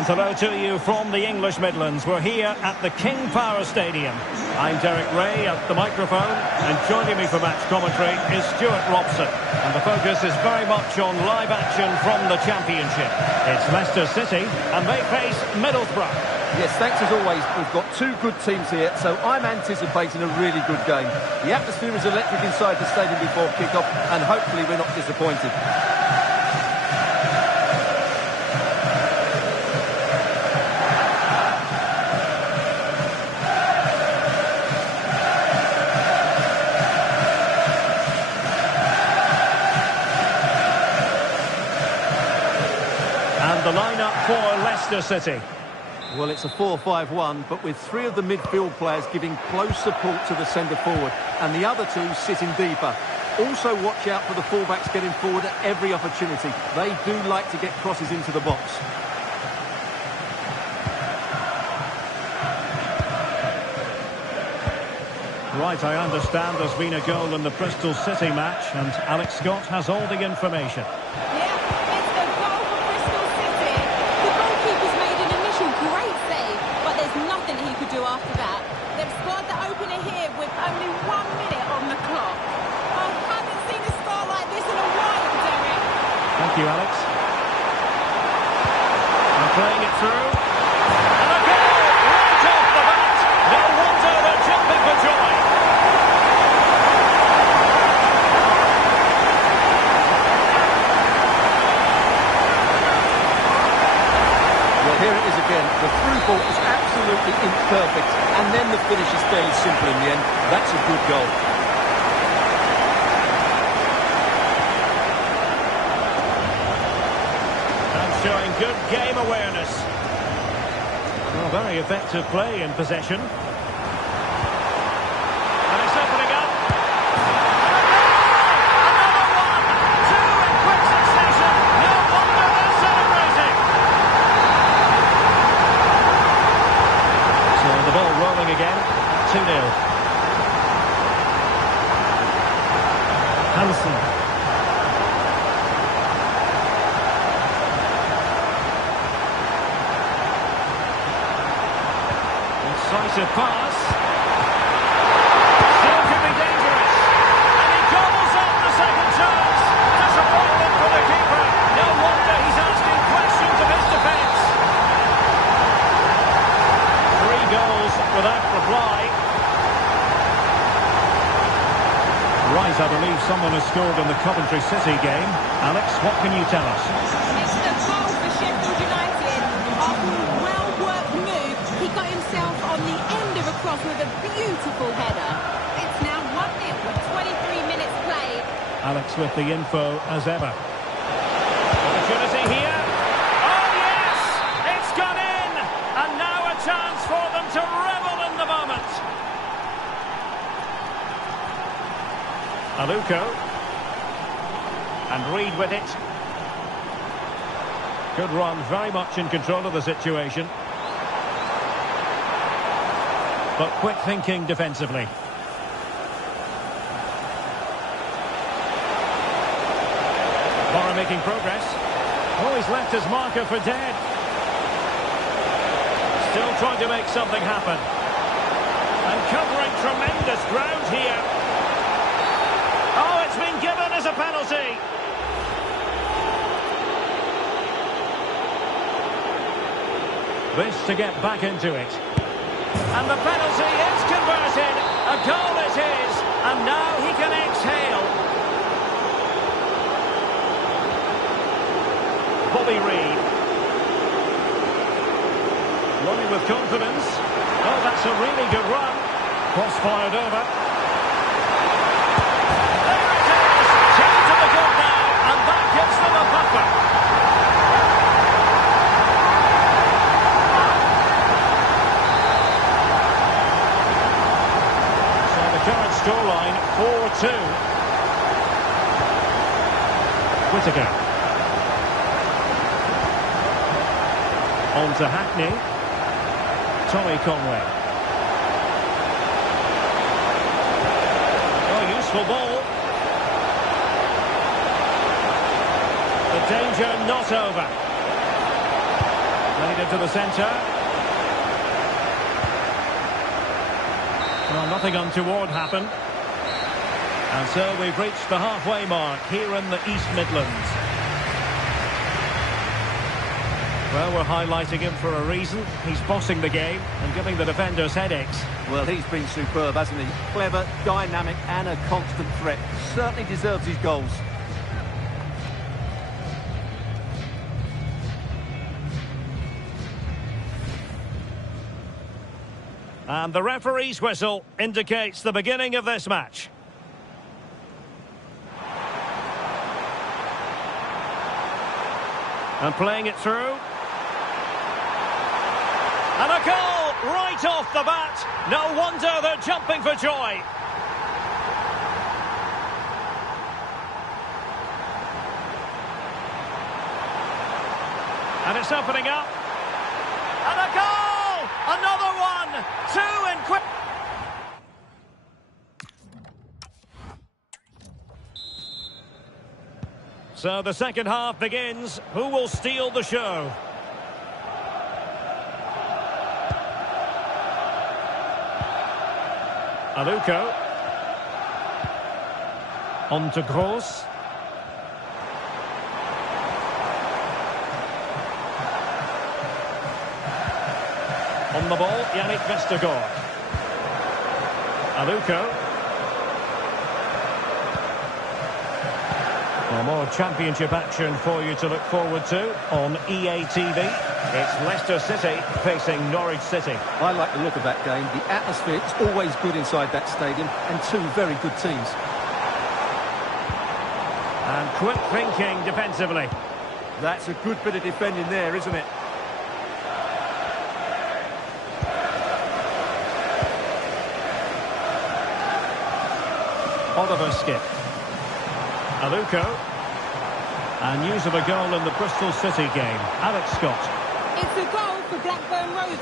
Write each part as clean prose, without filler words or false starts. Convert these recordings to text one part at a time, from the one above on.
And hello to you from the English Midlands. We're here at the King Power Stadium. I'm Derek Ray at the microphone, and joining me for match commentary is Stuart Robson. And the focus is very much on live action from the Championship. It's Leicester City, and they face Middlesbrough. Yes, thanks as always. We've got two good teams here, so I'm anticipating a really good game. The atmosphere is electric inside the stadium before kick-off, and hopefully we're not disappointed. And the lineup for Leicester City. Well, it's a 4-5-1, but with three of the midfield players giving close support to the centre forward, and the other two sitting deeper. Also watch out for the fullbacks getting forward at every opportunity. They do like to get crosses into the box. Right, I understand there's been a goal in the Bristol City match, and Alex Scott has all the information. After that, they've scored the opener here with only 1 minute on the clock. I haven't seen a score like this in a while, Derek. Thank you, Alex. And playing it through. And a goal! Right off the bat! No wonder they're jumping for joy. Well, here it is again. The through ball is absolutely imperfect, and then the finish is fairly simple in the end. That's a good goal. And showing good game awareness. Well, very effective play in possession. And it's opening up. Another one! Two in quick succession! No wonder they're celebrating! So the ball rolling again, 2-0. Hansen. Incisive pass. Still could be dangerous. And he gobbles up the second chance. Disappointment for the keeper. No wonder he's asking questions of his defence. 3 goals without reply. Right, I believe someone has scored in the Coventry City game. Alex, what can you tell us? It's the goal for Sheffield United. After a well-worked move, he got himself on the end of a cross with a beautiful header. It's now 1-0 with 23 minutes played. Alex with the info as ever. Opportunity here. Oh, yes! It's gone in! And now a chance for them to revel in the moment. Aluko. And Reed with it. Good run, very much in control of the situation. But quick thinking defensively. Borough making progress. Oh, he's left his marker for dead. Still trying to make something happen. And covering tremendous ground here. Oh, it's been given as a penalty. This to get back into it. And the penalty is converted. A goal it is. And now he can exhale. Bobby Reed. Running with confidence. Oh, that's a really good run. Cross fired over. There it is. Two to the good now. And that gives them a buffer. Current scoreline 4-2. Whittaker. On to Hackney. Tommy Conway. Oh, useful ball. The danger not over. Played it to the centre. Well, nothing untoward happened. And so we've reached the halfway mark here in the East Midlands. Well, we're highlighting him for a reason. He's bossing the game and giving the defenders headaches. Well, he's been superb, hasn't he? Clever, dynamic and a constant threat. Certainly deserves his goals. And the referee's whistle indicates the beginning of this match. And playing it through. And a goal right off the bat. No wonder they're jumping for joy. And it's opening up. And a goal! Another one! Two in quick. So the second half begins. Who will steal the show? Aluko. On to Gross. On the ball, Yannick Vestergaard. Aluko. Well, more championship action for you to look forward to on EA TV. It's Leicester City facing Norwich City. I like the look of that game. The atmosphere is always good inside that stadium, and two very good teams. And quick thinking defensively. That's a good bit of defending there, isn't it? Oliver Skip. Aluko. And news of a goal in the Bristol City game. Alex Scott. It's a goal for Blackburn Rovers.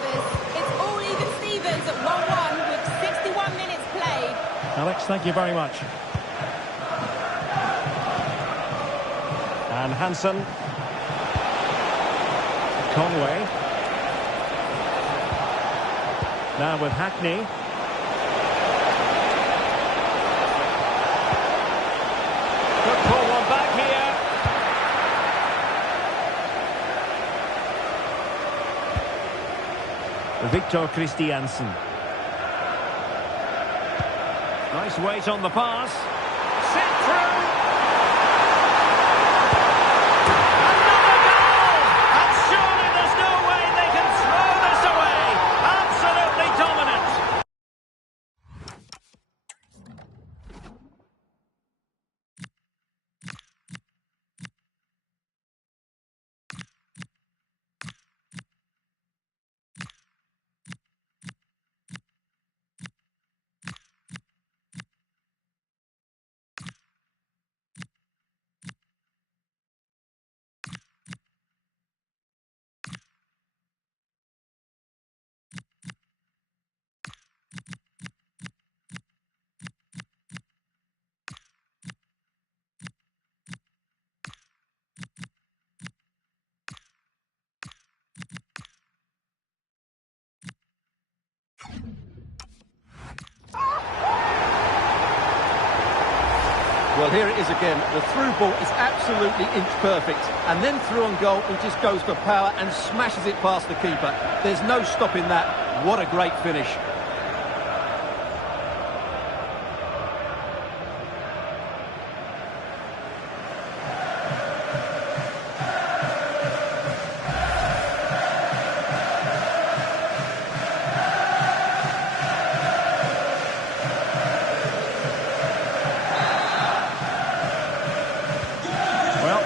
It's all even Stevens at 1-1 with 61 minutes played. Alex, thank you very much. And Hansen. Conway. Now with Hackney. Could pull one back here. Victor Christiansen. Nice weight on the pass. Set through. Another goal! And surely there's no way they can throw this away. Absolutely dominant. Well, here it is again. The through ball is absolutely inch perfect. And then through on goal, he just goes for power and smashes it past the keeper. There's no stopping that. What a great finish.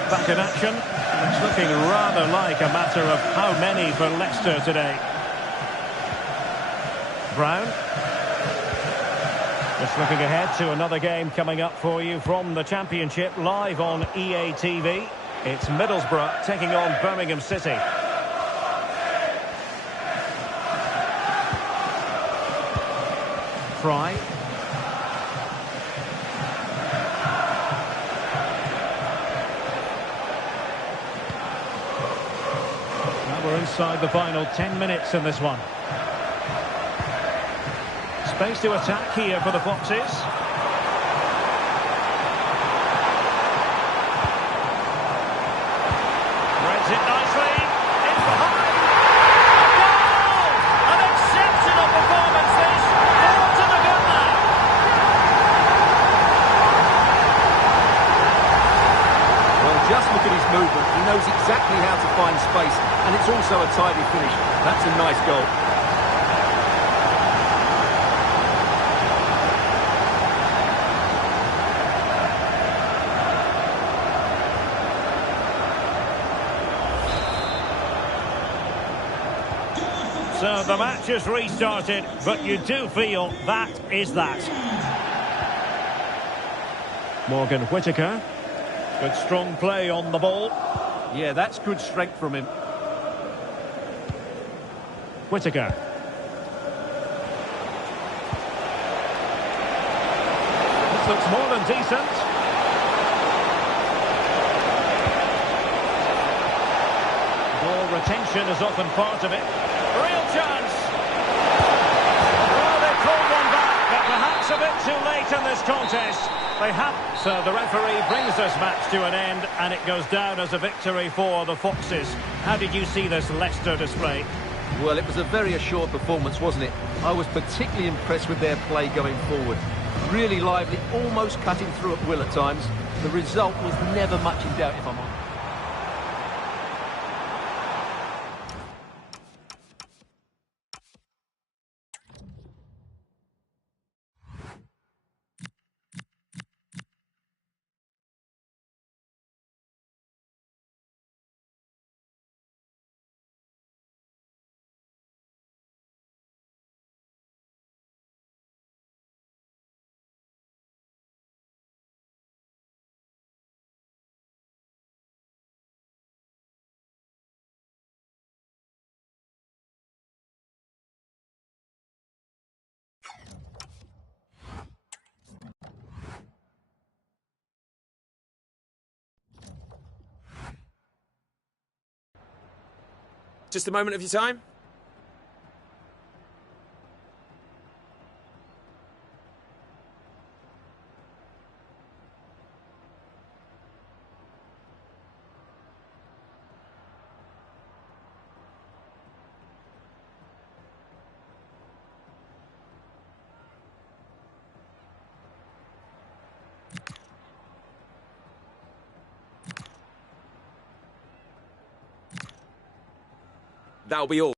Back in action. It's looking rather like a matter of how many for Leicester today. Brown. Just looking ahead to another game coming up for you from the Championship live on EA TV. It's Middlesbrough taking on Birmingham City. Fry. inside the final 10 minutes in this one. Space to attack here for the Foxes. Reads it nicely. It's behind. A goal! An exceptional performance this. 4 to the good now. Well, just look at his movement. He knows exactly how to find space, and it's also a tidy finish. That's a nice goal. So the match has restarted, but you do feel that is that. Morgan Whittaker. Good strong play on the ball. Yeah, that's good strength from him. Whittaker. This looks more than decent. Ball retention is often part of it. Real chance. Oh, they pulled one back, but perhaps a bit too late in this contest. They have. So the referee brings this match to an end, and it goes down as a victory for the Foxes. How did you see this Leicester display? Well, it was a very assured performance, wasn't it? I was particularly impressed with their play going forward. Really lively, almost cutting through at will at times. The result was never much in doubt, if I'm honest. Just a moment of your time. That'll be all.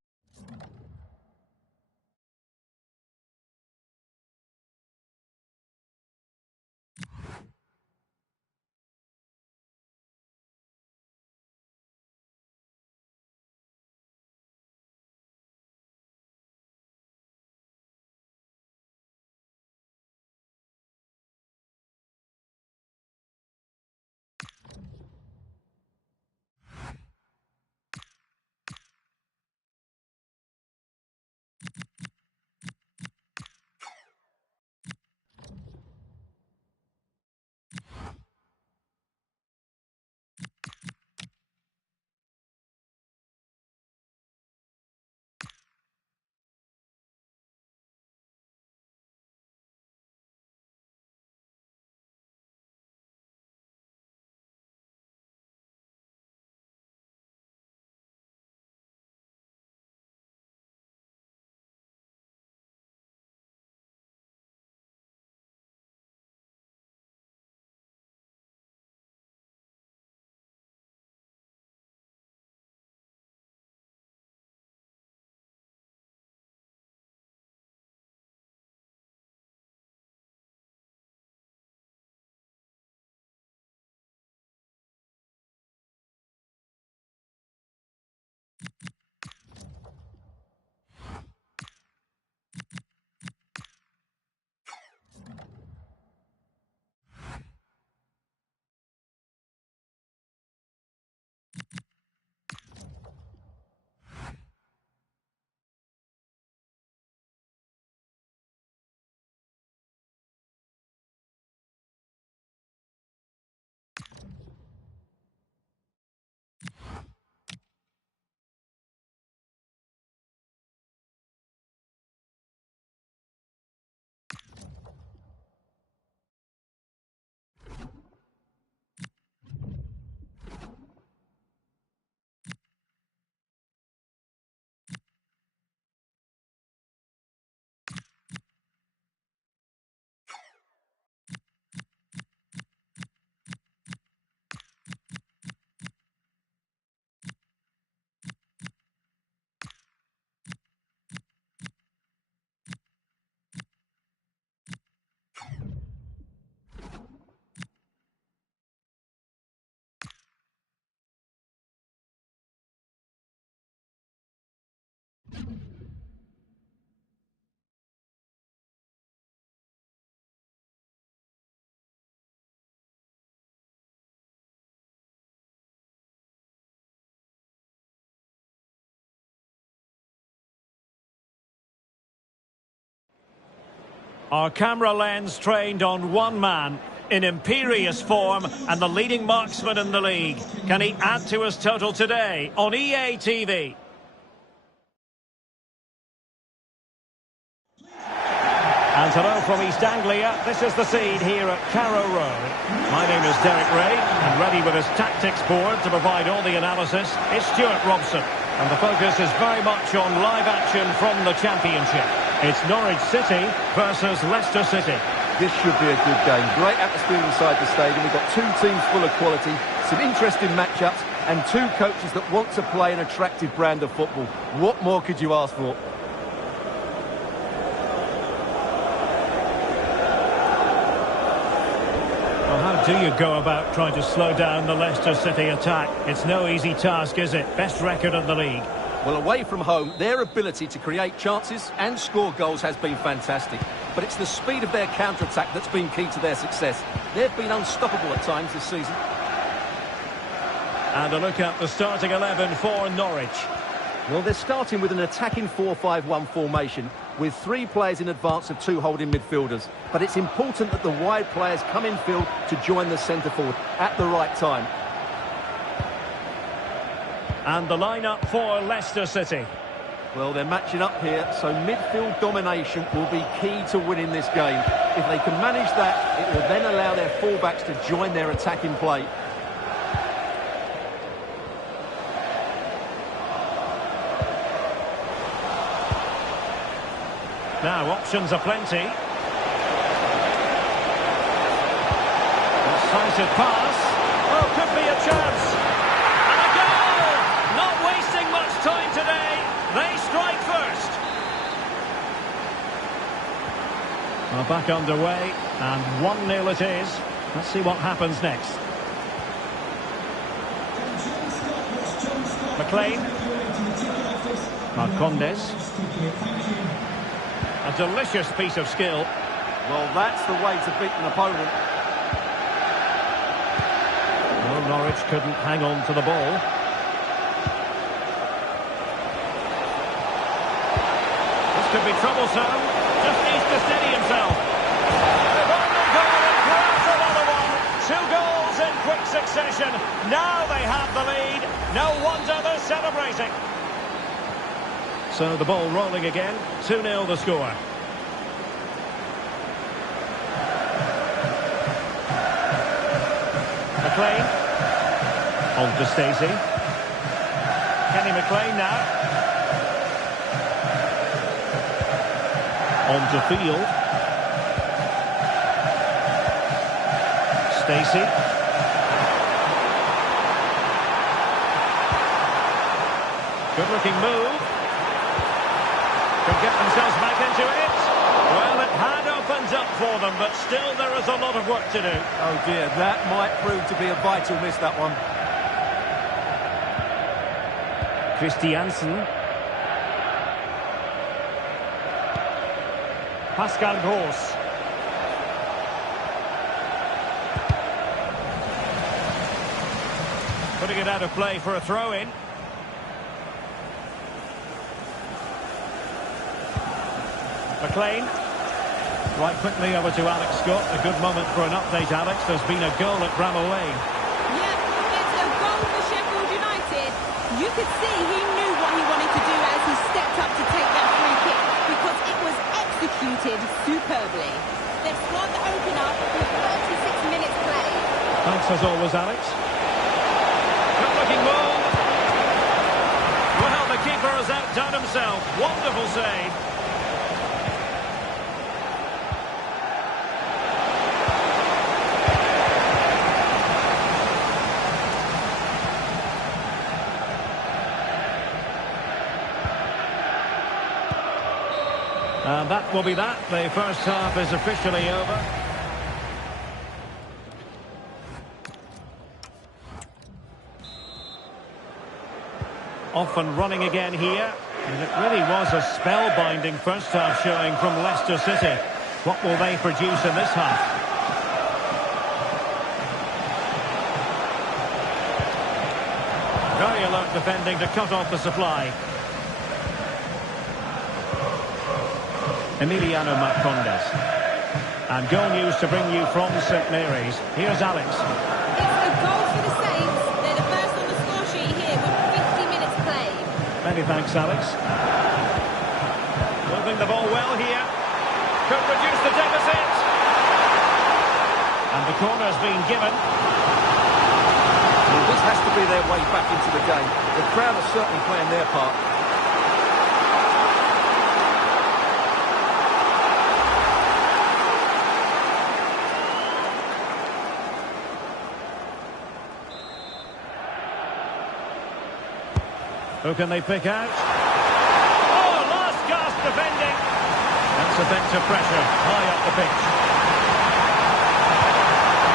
Our camera lens trained on one man in imperious form and the leading marksman in the league. Can he add to his total today on EA TV? And hello from East Anglia. This is the scene here at Carrow Road. My name is Derek Ray, and ready with his tactics board to provide all the analysis is Stuart Robson. And the focus is very much on live action from the Championship. It's Norwich City versus Leicester City. This should be a good game. Great atmosphere inside the stadium. We've got two teams full of quality, some interesting matchups, and two coaches that want to play an attractive brand of football. What more could you ask for? Well, how do you go about trying to slow down the Leicester City attack? It's no easy task, is it? Best record in the league. Well, away from home, their ability to create chances and score goals has been fantastic. But it's the speed of their counter-attack that's been key to their success. They've been unstoppable at times this season. And a look at the starting 11 for Norwich. Well, they're starting with an attacking 4-5-1 formation with three players in advance of two holding midfielders. But it's important that the wide players come in field to join the centre-forward at the right time. And the lineup for Leicester City. Well, they're matching up here, so midfield domination will be key to winning this game. If they can manage that, it will then allow their fullbacks to join their attacking play. Now, options are plenty. Decisive pass. Oh, could be a chance. And a goal! Not wasting much time today. They strike first. Well, back underway, and 1-0 it is. Let's see what happens next. McLean. Marcondes. A delicious piece of skill. Well, that's the way to beat an opponent. Well, Norwich couldn't hang on to the ball. This could be troublesome. Just needs to steady himself. The ball will go and grabs another one. 2 goals in quick succession. Now they have the lead. No wonder they're celebrating. So the ball rolling again. 2-0 the score. McLean. On to Stacey. Kenny McLean now. On to Field. Stacey. Good looking move. Can get themselves back into it. Well, it had opened up for them, but still there is a lot of work to do. Oh dear, that might prove to be a vital miss, that one. Christiansen. Pascal Gross. Putting it out of play for a throw-in. McLean. Right quickly over to Alex Scott. A good moment for an update, Alex. There's been a goal at Bramall Lane. Yeah, it's a goal for Sheffield United. You could see he knew what he wanted to do as he stepped up to take that free kick because it was executed superbly. Their squad open up with 36 minutes played. Thanks as always, Alex. Good looking move. Well, the keeper has outdone himself. Wonderful save. And that will be that. The first half is officially over. Off and running again here. And it really was a spellbinding first half showing from Leicester City. What will they produce in this half? Very alert defending to cut off the supply. Emiliano Marcondes. And goal news to bring you from St Mary's. Here's Alex. It's a goal for the Saints. They're the first on the score sheet here with 50 minutes played. Many thanks, Alex. Moving the ball well here. Could reduce the deficit. And the corner's been given. Well, this has to be their way back into the game. The crowd are certainly playing their part. Who can they pick out? Oh, last gasp defending. That's effective pressure, high up the pitch.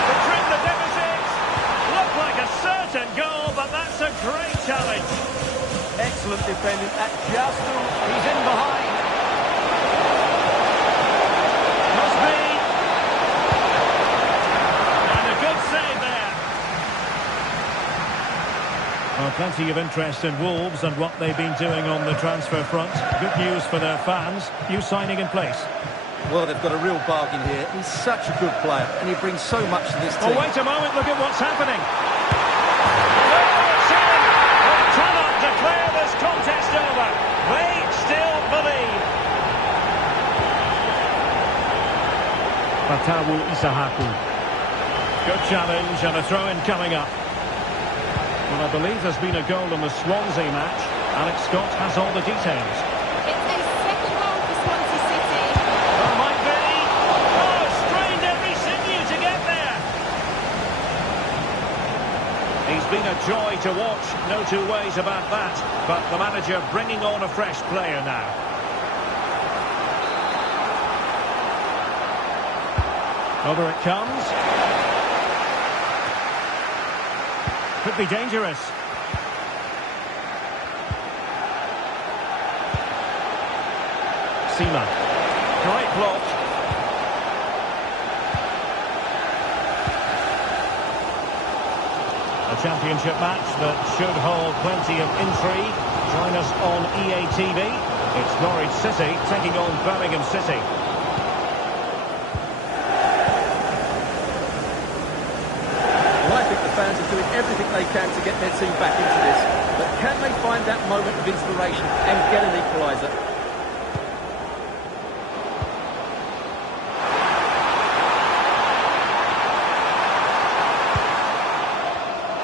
To trim the deficit. Looked like a certain goal, but that's a great challenge. Excellent defending at just the... He's in behind. Must be. And a good save there. Well, plenty of interest in Wolves and what they've been doing on the transfer front. Good news for their fans. New signing in place. Well, they've got a real bargain here. He's such a good player, and he brings so much to this team. Oh, wait a moment. Look at what's happening. Oh, it's in. They cannot declare this contest over. They still believe. Fatawu Isahaku. Good challenge and a throw-in coming up. Well, I believe there's been a goal in the Swansea match. Alex Scott has all the details. It's a second goal for Swansea City. There might be. Oh, strained every sinew to get there. He's been a joy to watch. No two ways about that. But the manager bringing on a fresh player now. Over it comes. Could be dangerous. Sima. Great block. A championship match that should hold plenty of intrigue. Join us on EA TV. It's Norwich City taking on Birmingham City. I think the fans are doing everything they can to get their team back into this. But can they find that moment of inspiration and get an equaliser?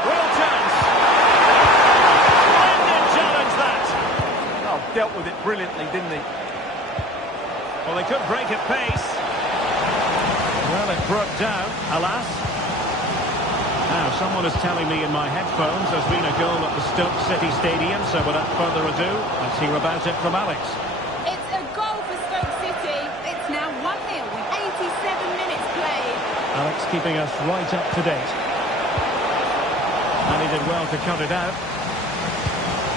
Real chance. Splendid challenge that. Oh, dealt with it brilliantly, didn't he? Well, they could break at pace. Well, it broke down, alas. Now, someone is telling me in my headphones there's been a goal at the Stoke City Stadium, so without further ado, let's hear about it from Alex. It's a goal for Stoke City. It's now 1-0 with 87 minutes played. Alex keeping us right up to date. And he did well to cut it out.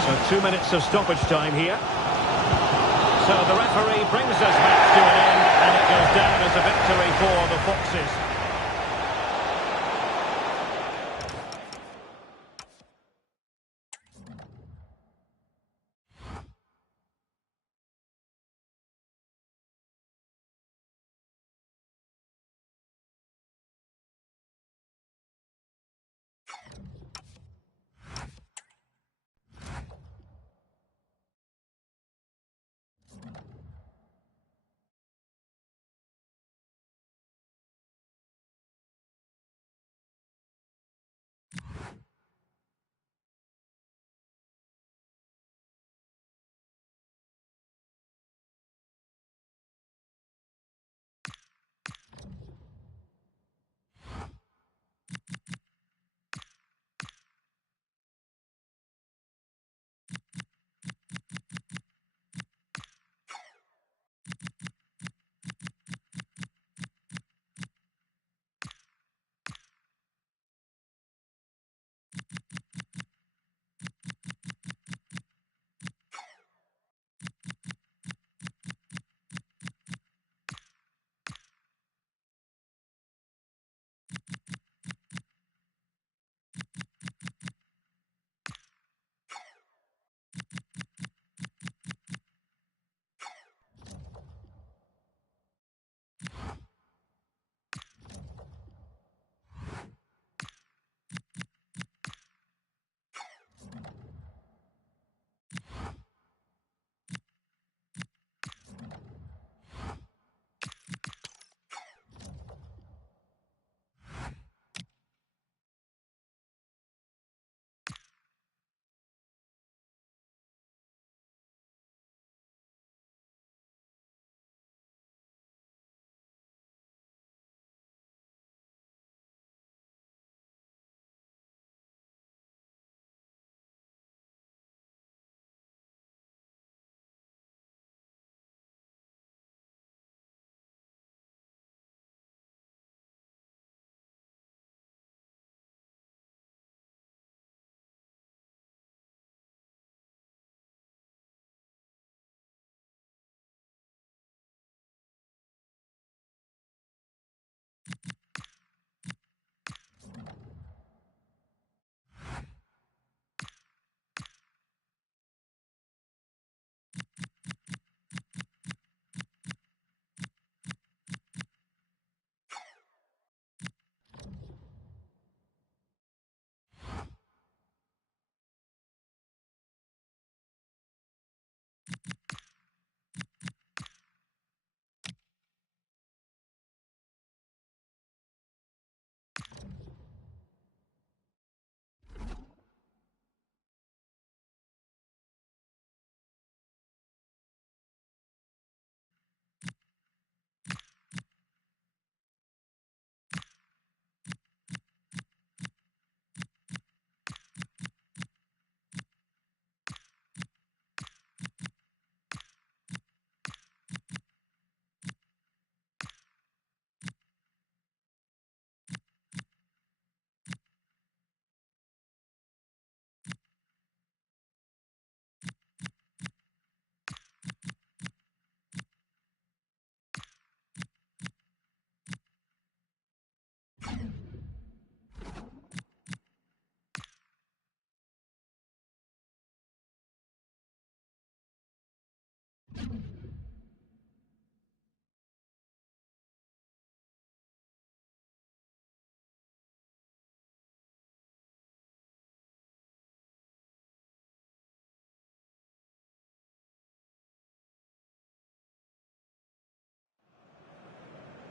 So 2 minutes of stoppage time here. So the referee brings us back to an end, and it goes down as a victory for the Foxes.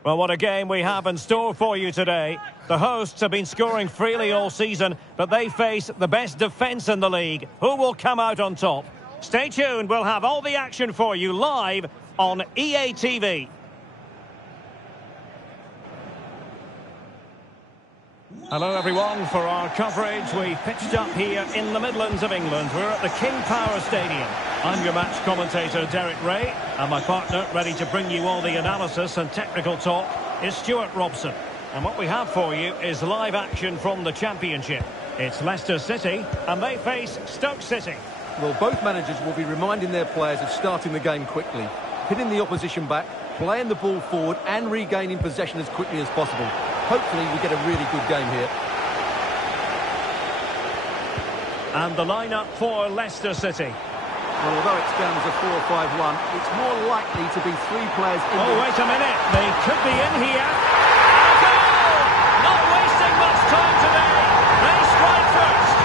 Well, what a game we have in store for you today. The hosts have been scoring freely all season, but they face the best defence in the league. Who will come out on top? Stay tuned, we'll have all the action for you live on EA TV. Hello everyone, for our coverage we pitched up here in the Midlands of England. We're at the King Power Stadium. I'm your match commentator Derek Ray, and my partner ready to bring you all the analysis and technical talk is Stuart Robson. And what we have for you is live action from the Championship. It's Leicester City and they face Stoke City. Well, both managers will be reminding their players of starting the game quickly, pinning the opposition back, playing the ball forward and regaining possession as quickly as possible. Hopefully we get a really good game here. And the lineup for Leicester City. Well, although it's down as a 4-5-1, it's more likely to be three players in. Oh, wait a minute. They could be in here. A goal! Not wasting much time today. They strike first.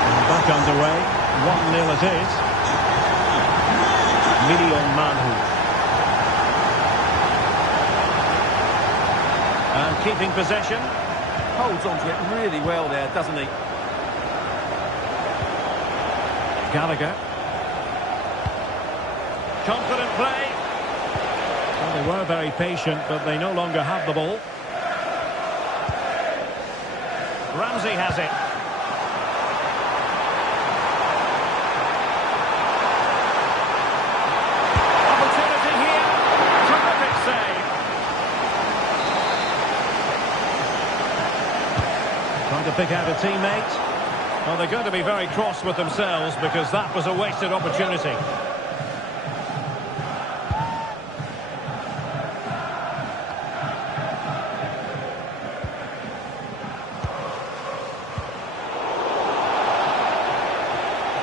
And back underway. 1-0 it is. Million Manhu. And keeping possession. Holds on to it really well there, doesn't he? Gallagher. Confident play. Well, they were very patient, but they no longer have the ball. Ramsey has it. Opportunity here. Terrific save. Trying to pick out a teammate. Well, they're going to be very cross with themselves because that was a wasted opportunity.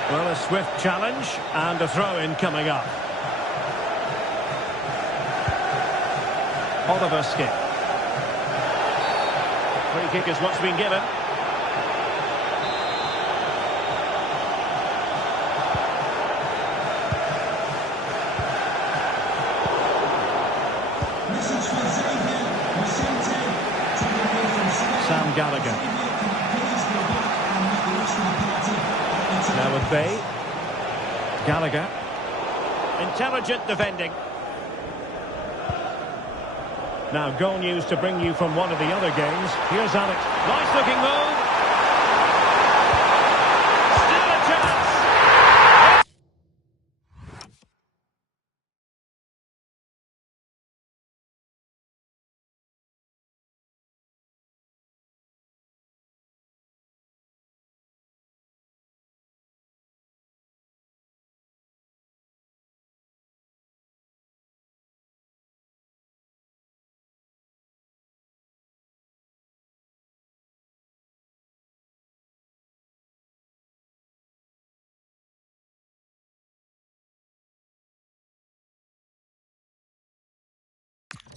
Well, a swift challenge and a throw-in coming up. Oliver skip. Free kick is what's been given. Sam Gallagher. Now with Bay. Gallagher. Intelligent defending. Now goal news to bring you from one of the other games. Here's Alex. Nice looking move. Still a chance.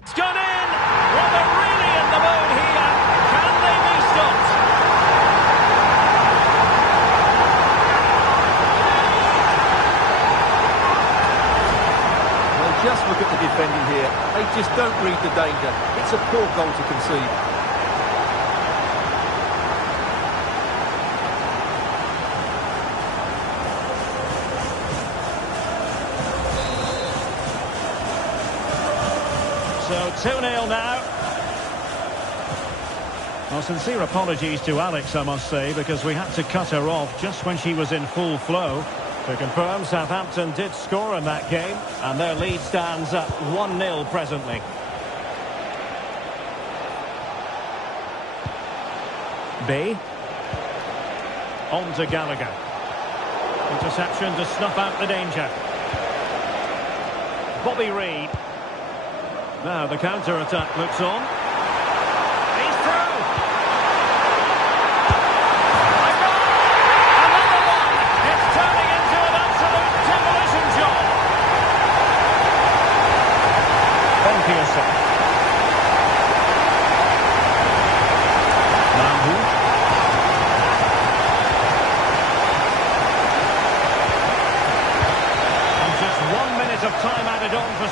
It's gone in! Well, they're really in the mood here. Can they be stopped? Well, just look at the defending here. They just don't read the danger. It's a poor goal to concede. So 2-0 now. Well, sincere apologies to Alex, I must say, because we had to cut her off just when she was in full flow. To confirm, Southampton did score in that game, and their lead stands at 1-0 presently. B. On to Gallagher. Interception to snuff out the danger. Bobby Reid. Now the counter-attack looks on. He's through! A goal! Another one! It's turning into an absolute demolition job! Ben Pearson. Manhu.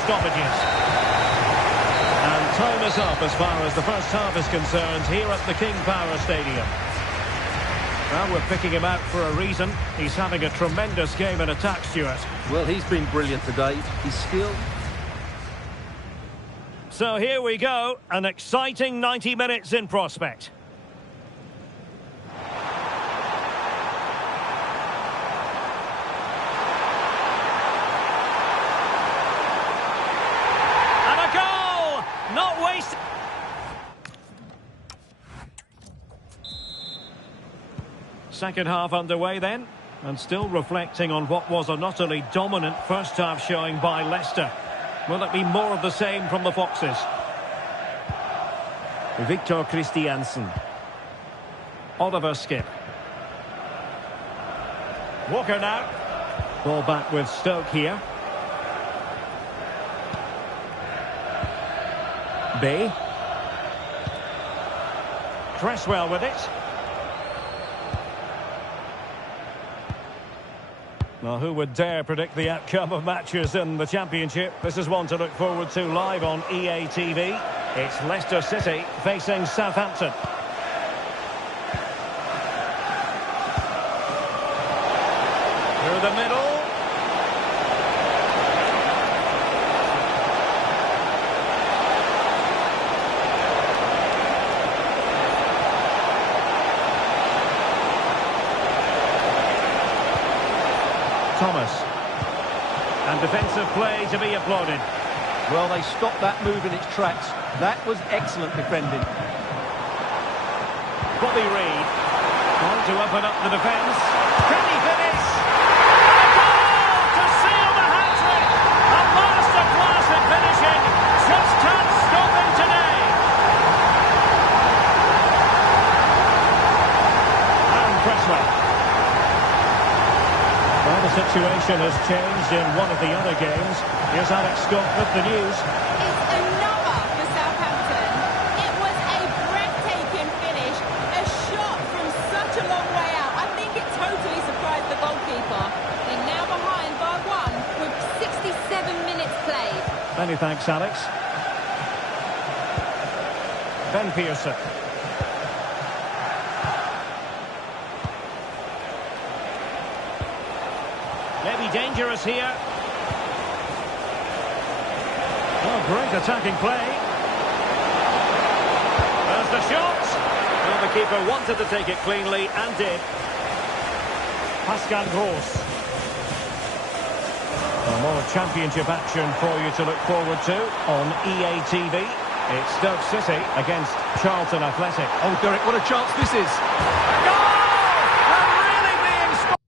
stoppages. And time is up as far as the first half is concerned here at the King Power Stadium. Well, we're picking him out for a reason. He's having a tremendous game in attack, Stuart. Well, he's been brilliant today. He's skilled. So here we go, an exciting 90 minutes in prospect. And a goal! Not wasted. Second half underway then, and still reflecting on what was a not only dominant first half showing by Leicester. Will it be more of the same from the Foxes? Victor Christiansen. Oliver Skip. Walker now. Ball back with Stoke here. Bay. Cresswell with it. Well, who would dare predict the outcome of matches in the Championship? This is one to look forward to live on EA TV. It's Leicester City facing Southampton. Through the middle. Thomas. And defensive play to be applauded. Well, they stopped that move in its tracks. That was excellent defending. Bobby Reid. On to open up the defence. Can he finish? A goal to seal the hat-trick! A masterclass at finishing. Just can't stop him today. Aaron Cresswell. Well, the situation has changed in one of the other games. Here's Alex Scott with the news. It's another for Southampton. It was a breathtaking finish. A shot from such a long way out. I think it totally surprised the goalkeeper. They're now behind by one with 67 minutes played. Many thanks, Alex. Ben Pearson. Maybe dangerous here. Oh, great attacking play. There's the shot. Well, the keeper wanted to take it cleanly and did. Pascal Gross. Well, more Championship action for you to look forward to on EA TV. It's Stoke City against Charlton Athletic. Oh, Derek, what a chance this is. A goal! And really being spotted.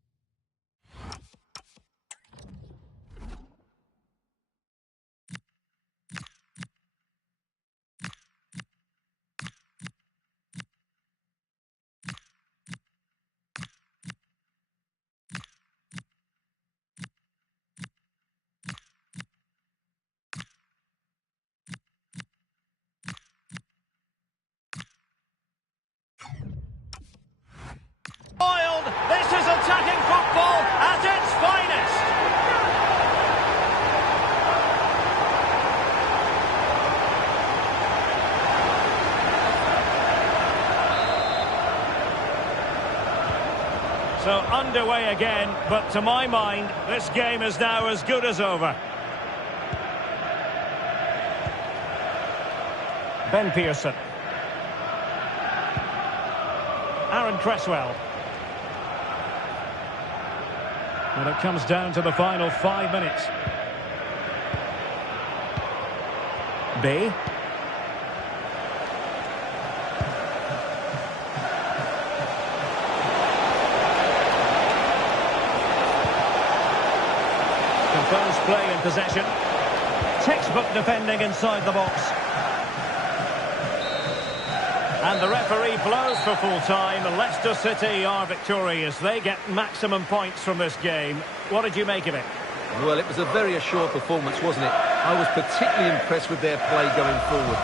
This is attacking football at its finest. So underway again, but to my mind, this game is now as good as over. Ben Pearson. Aaron Cresswell. Well, it comes down to the final 5 minutes. Bay. Composed play in possession. Textbook defending inside the box. And the referee blows for full time. Leicester City are victorious. They get maximum points from this game. What did you make of it? Well, it was a very assured performance, wasn't it? I was particularly impressed with their play going forward.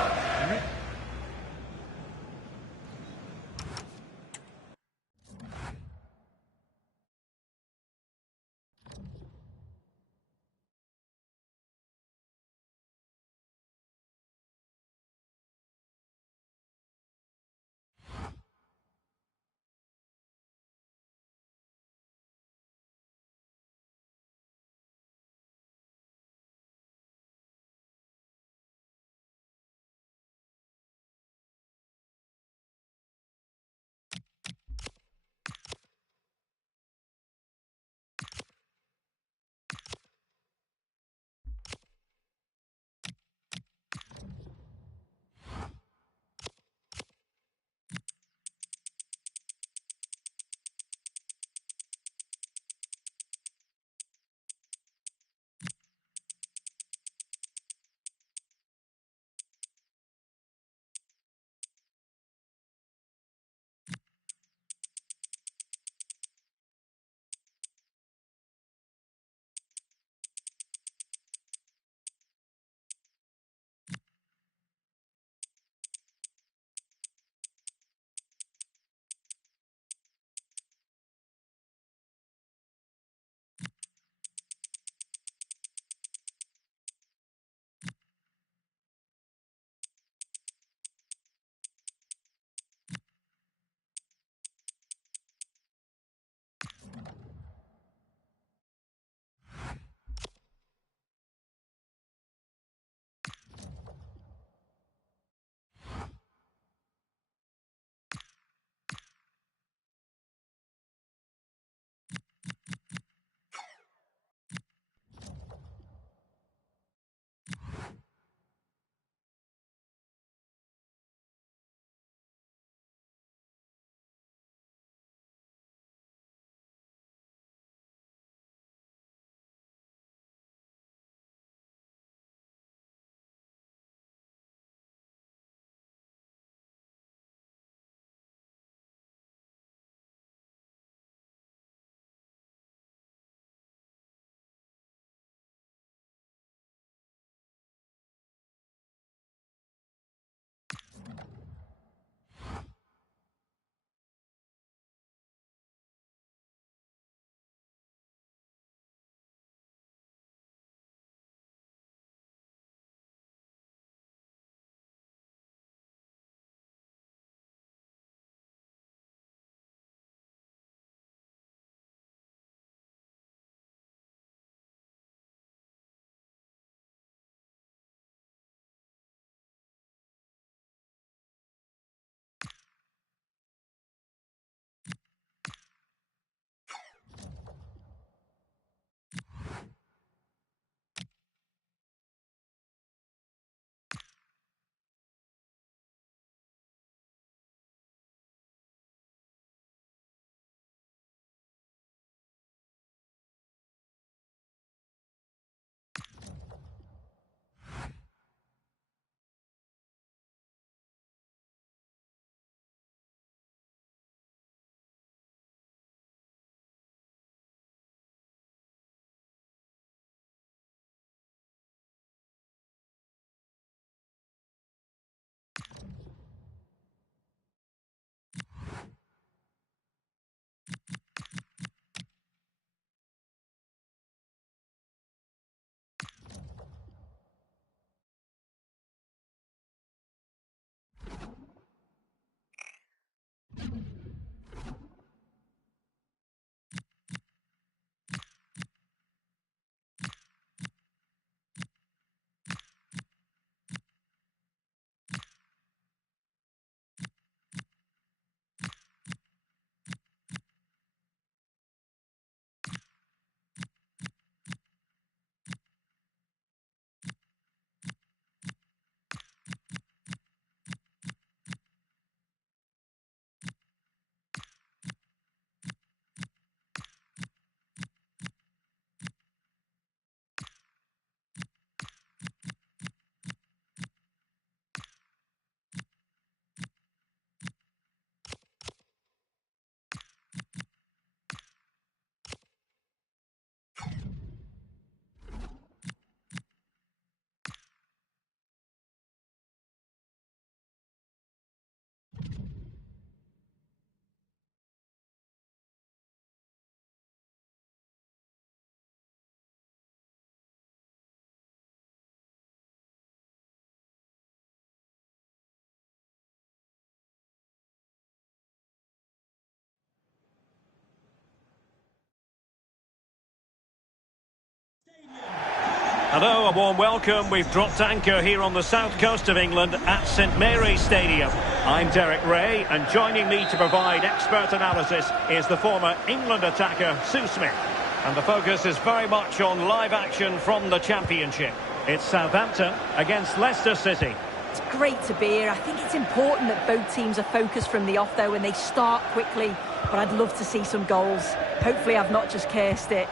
Hello, a warm welcome. We've dropped anchor here on the south coast of England at St Mary's Stadium. I'm Derek Ray, and joining me to provide expert analysis is the former England attacker, Sue Smith. And the focus is very much on live action from the Championship. It's Southampton against Leicester City. It's great to be here. I think it's important that both teams are focused from the off, though, and they start quickly. But I'd love to see some goals. Hopefully I've not just cursed it.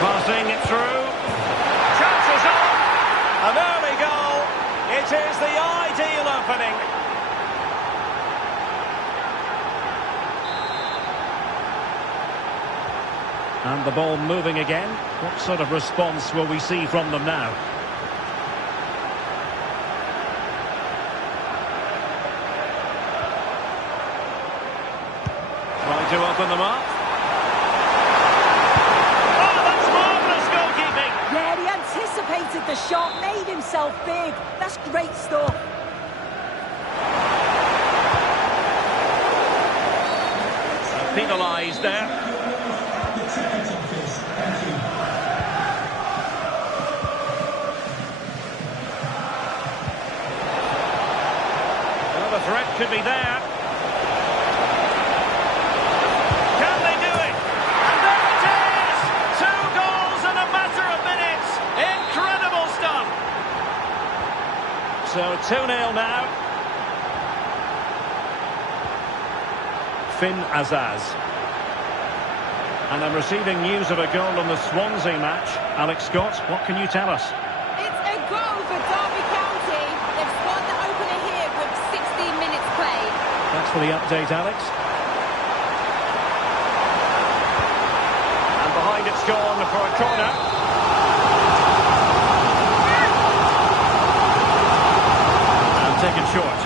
Passing it through. Chances on. An early goal. It is the ideal opening. And the ball moving again. What sort of response will we see from them now? Trying to open them up. Yeah, he anticipated the shot, made himself big. That's great stuff. Penalised there. Well, the threat could be there. Can they do it? And there it is! 2 goals in a matter of minutes. Incredible stuff. So 2-0 now. Finn Azaz. And I'm receiving news of a goal in the Swansea match. Alex Scott, what can you tell us? It's a goal for Derby County. They've scored the opener here with 16 minutes played. Thanks for the update, Alex. And behind it's gone for a corner. And taken short.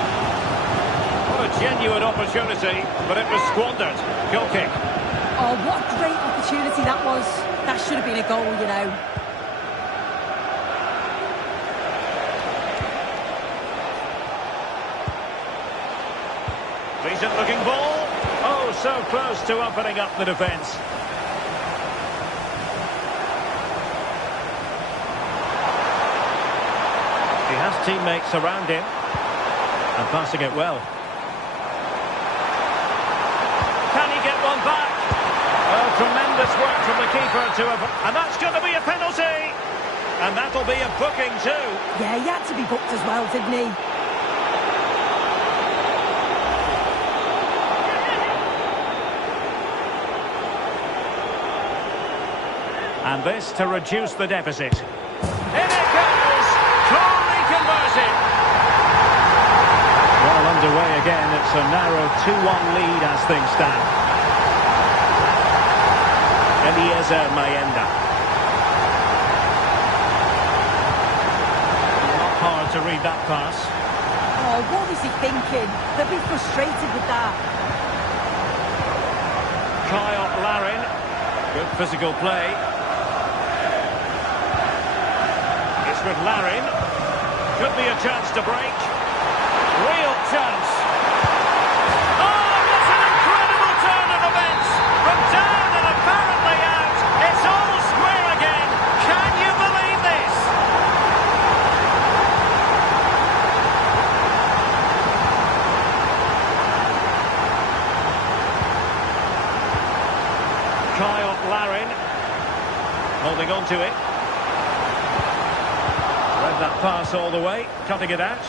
What a genuine opportunity, but it was squandered. Goal kick. Oh, what a great opportunity that was. That should have been a goal, you know. Decent looking ball. Oh, so close to opening up the defence. He has teammates around him. And passing it well. Can he get one back? Oh, tremendous work from the keeper to have... And that's going to be a penalty! And that'll be a booking too. Yeah, he had to be booked as well, didn't he? And this to reduce the deficit. In it goes! Clearly converted! Well underway again. It's a narrow 2-1 lead as things stand. Eliezer Mayenda. Not hard to read that pass. Oh, what was he thinking? They'll be frustrated with that. Kyle Larin. Good physical play. It's with Larin. Could be a chance to break. Real chance. Oh, what an incredible turn of events. From down and apparently out. It's all square again. Can you believe this? Kyle Larin. Holding on to it. Read that pass all the way. Cutting it out.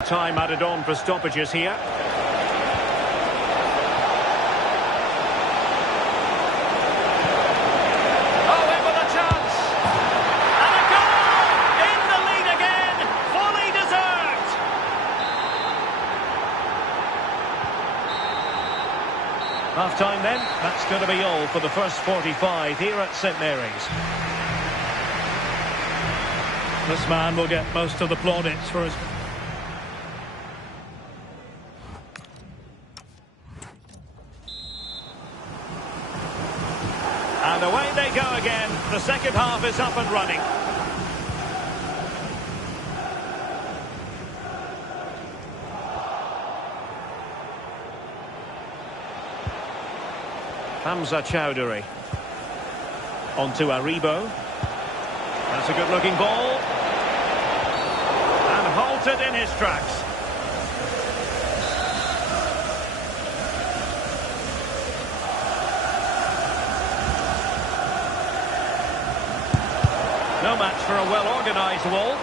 Time added on for stoppages here. Oh, in with a chance! And a goal! In the lead again! Fully deserved! Half-time then. That's going to be all for the first 45 here at St Mary's. This man will get most of the plaudits for his... And away they go again. The second half is up and running. Hamza Chowdhury. On to Aribo. That's a good-looking ball. And halted in his tracks. No match for a well-organised wall.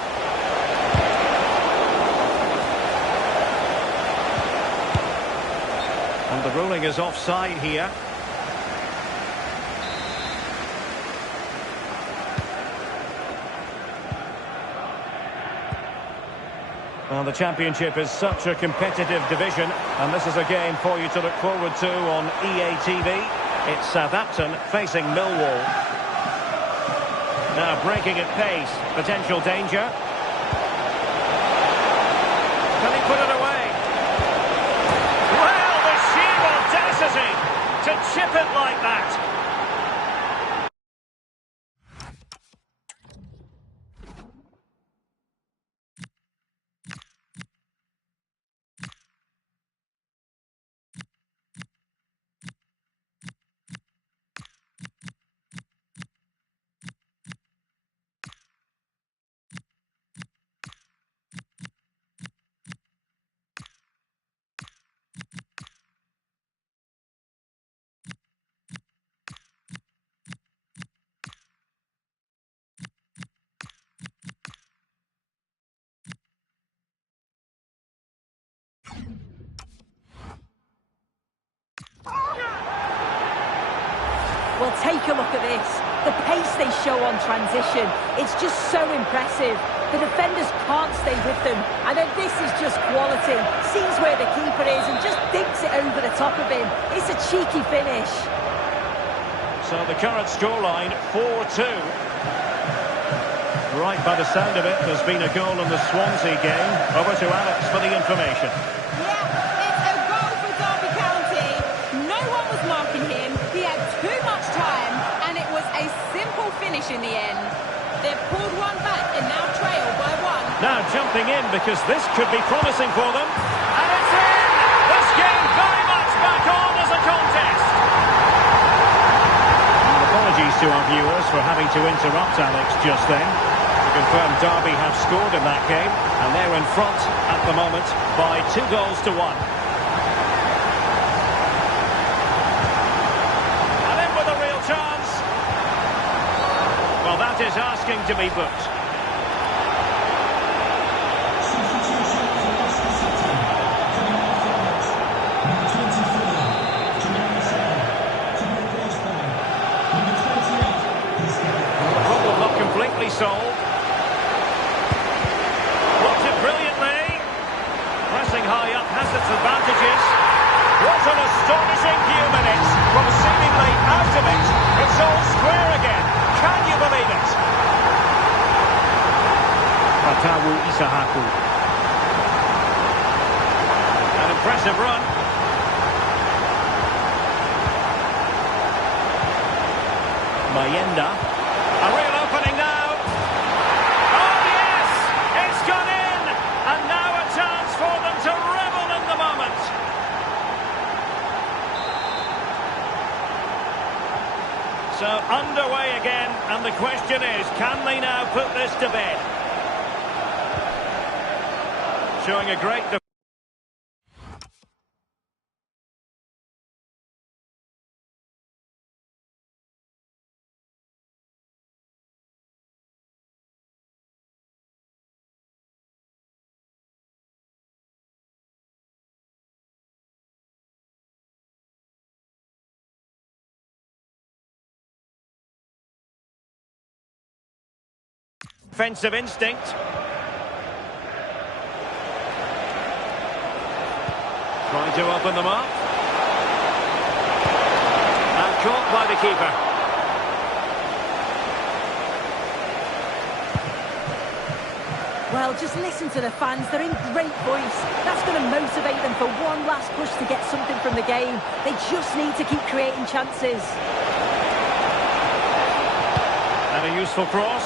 And the ruling is offside here. Well, the Championship is such a competitive division, and this is a game for you to look forward to on EA TV. It's Southampton facing Millwall. Now breaking at pace, potential danger. Can he put it away? Well, the sheer audacity to chip it like that. Well, take a look at this. The pace they show on transition, it's just so impressive. The defenders can't stay with them. And then this is just quality. Sees where the keeper is and just dinks it over the top of him. It's a cheeky finish. So the current scoreline, 4-2. Right, by the sound of it, there's been a goal in the Swansea game. Over to Alex for the information. Finish in the end. They've pulled one back and now trail by one. Now jumping in because this could be promising for them. And it's in! This game very much back on as a contest. Apologies to our viewers for having to interrupt Alex just then. To confirm Derby have scored in that game and they're in front at the moment by 2-1. And in with a real chance. Well, that is asking to be booked. The problem not completely solved. Blocked it brilliantly. Pressing high up has its advantages. What an astonishing few minutes from seemingly out of it. It's all square again. Can you believe it? Fatawu Isahaku. An impressive run. Mayenda. A real opening now. Oh yes! It's gone in! And now a chance for them to revel in the moment. So underway again, and the question is, can they now put this to bed? Showing a great... Defensive instinct. Trying to open them up. And caught by the keeper. Well, just listen to the fans. They're in great voice. That's going to motivate them for one last push to get something from the game. They just need to keep creating chances. And a useful cross.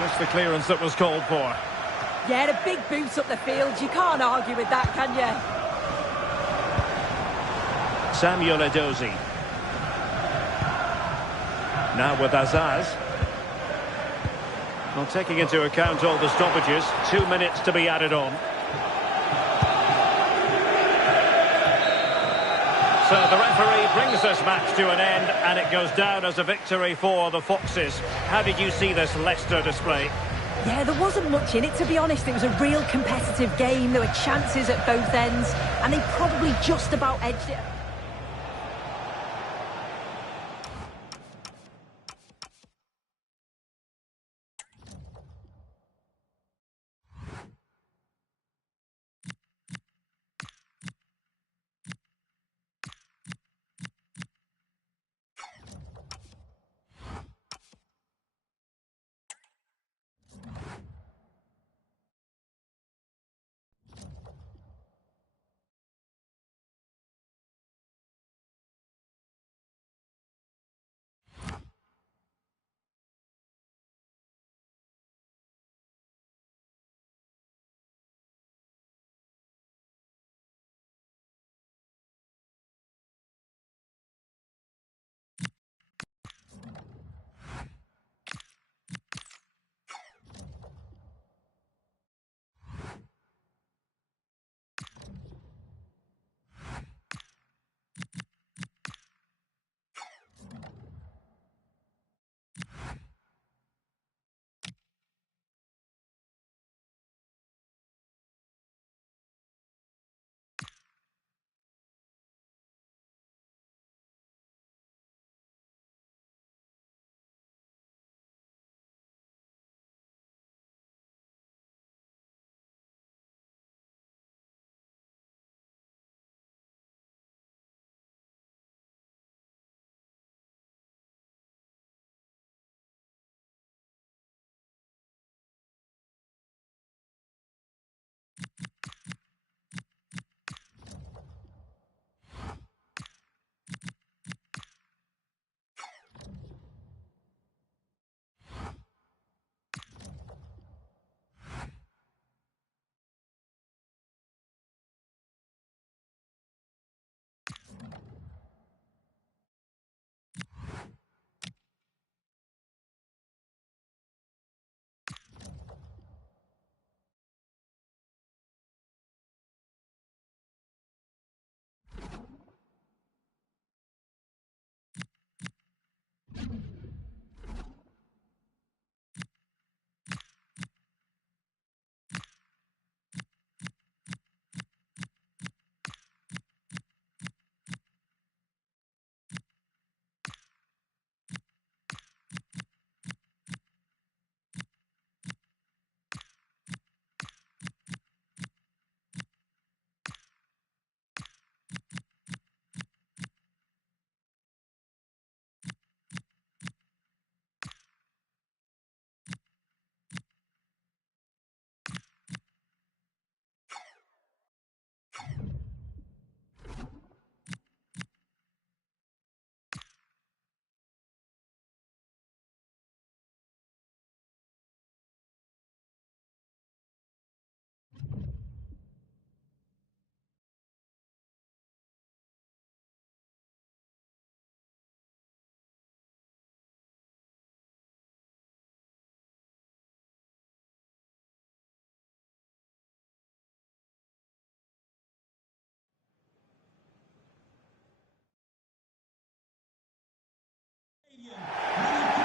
Just the clearance that was called for. Yeah, a big boot up the field. You can't argue with that, can you? Samuel Edozie. Now with Azaz. Well, taking into account all the stoppages, 2 minutes to be added on. So the referee brings this match to an end, and it goes down as a victory for the Foxes. How did you see this Leicester display? Yeah, there wasn't much in it, to be honest. It was a real competitive game. There were chances at both ends, and they probably just about edged it.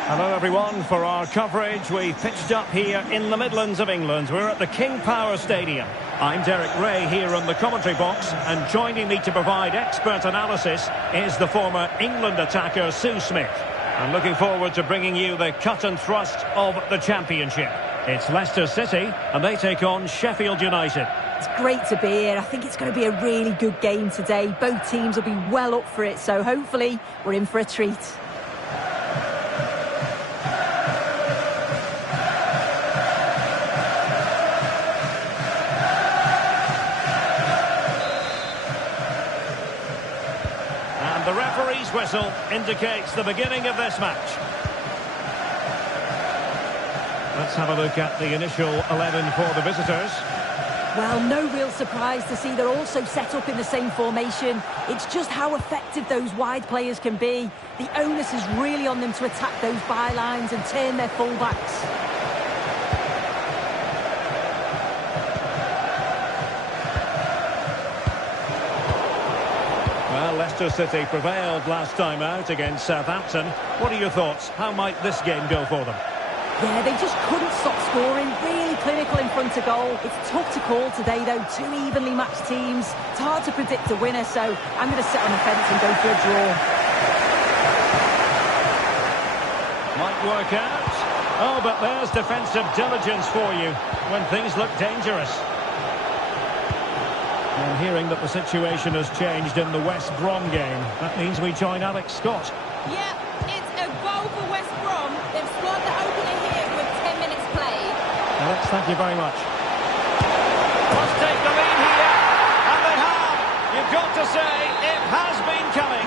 Hello everyone, for our coverage we pitched up here in the Midlands of England. We're at the King Power Stadium. I'm Derek Ray here in the commentary box, and joining me to provide expert analysis is the former England attacker Sue Smith. I'm looking forward to bringing you the cut and thrust of the championship. It's Leicester City and they take on Sheffield United. It's great to be here. I think it's going to be a really good game today. Both teams will be well up for it, so hopefully we're in for a treat. The referee's whistle indicates the beginning of this match. Let's have a look at the initial 11 for the visitors. Well, no real surprise to see they're also set up in the same formation. It's just how effective those wide players can be. The onus is really on them to attack those bylines and turn their fullbacks. Well, Leicester City prevailed last time out against Southampton. What are your thoughts? How might this game go for them? Yeah, they just couldn't stop scoring. Really clinical in front of goal. It's tough to call today, though. Two evenly matched teams. It's hard to predict a winner, so I'm going to sit on the fence and go for a draw. Might work out. Oh, but there's defensive diligence for you when things look dangerous. I'm hearing that the situation has changed in the West Brom game. That means we join Alex Scott. Yeah, it's a goal for West Brom. They've scored the opener here with 10 minutes played. Alex, thank you very much. Must take the lead here, and they have. You've got to say, it has been coming.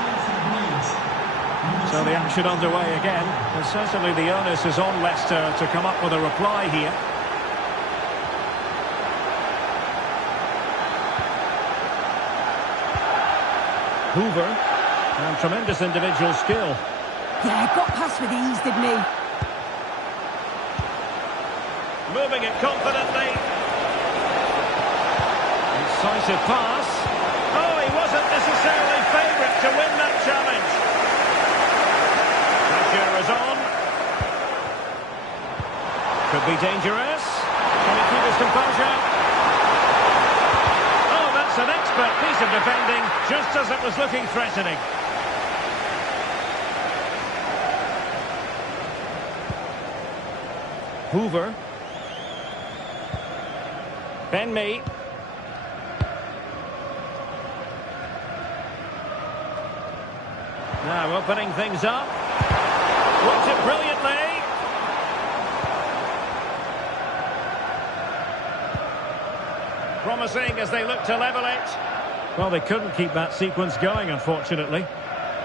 So the action underway again, and certainly the onus is on Leicester to come up with a reply here. Hoover, and tremendous individual skill. Yeah, got past with ease, didn't he? Moving it confidently. Incisive pass. Oh, he wasn't necessarily favourite to win that challenge. Pressure is on. Could be dangerous. Can he keep his composure? Oh, that's an expert piece of defending, just as it was looking threatening. Hoover. Ben Mee. Now opening things up. Worked it brilliantly. Promising as they look to level it. Well, they couldn't keep that sequence going, unfortunately.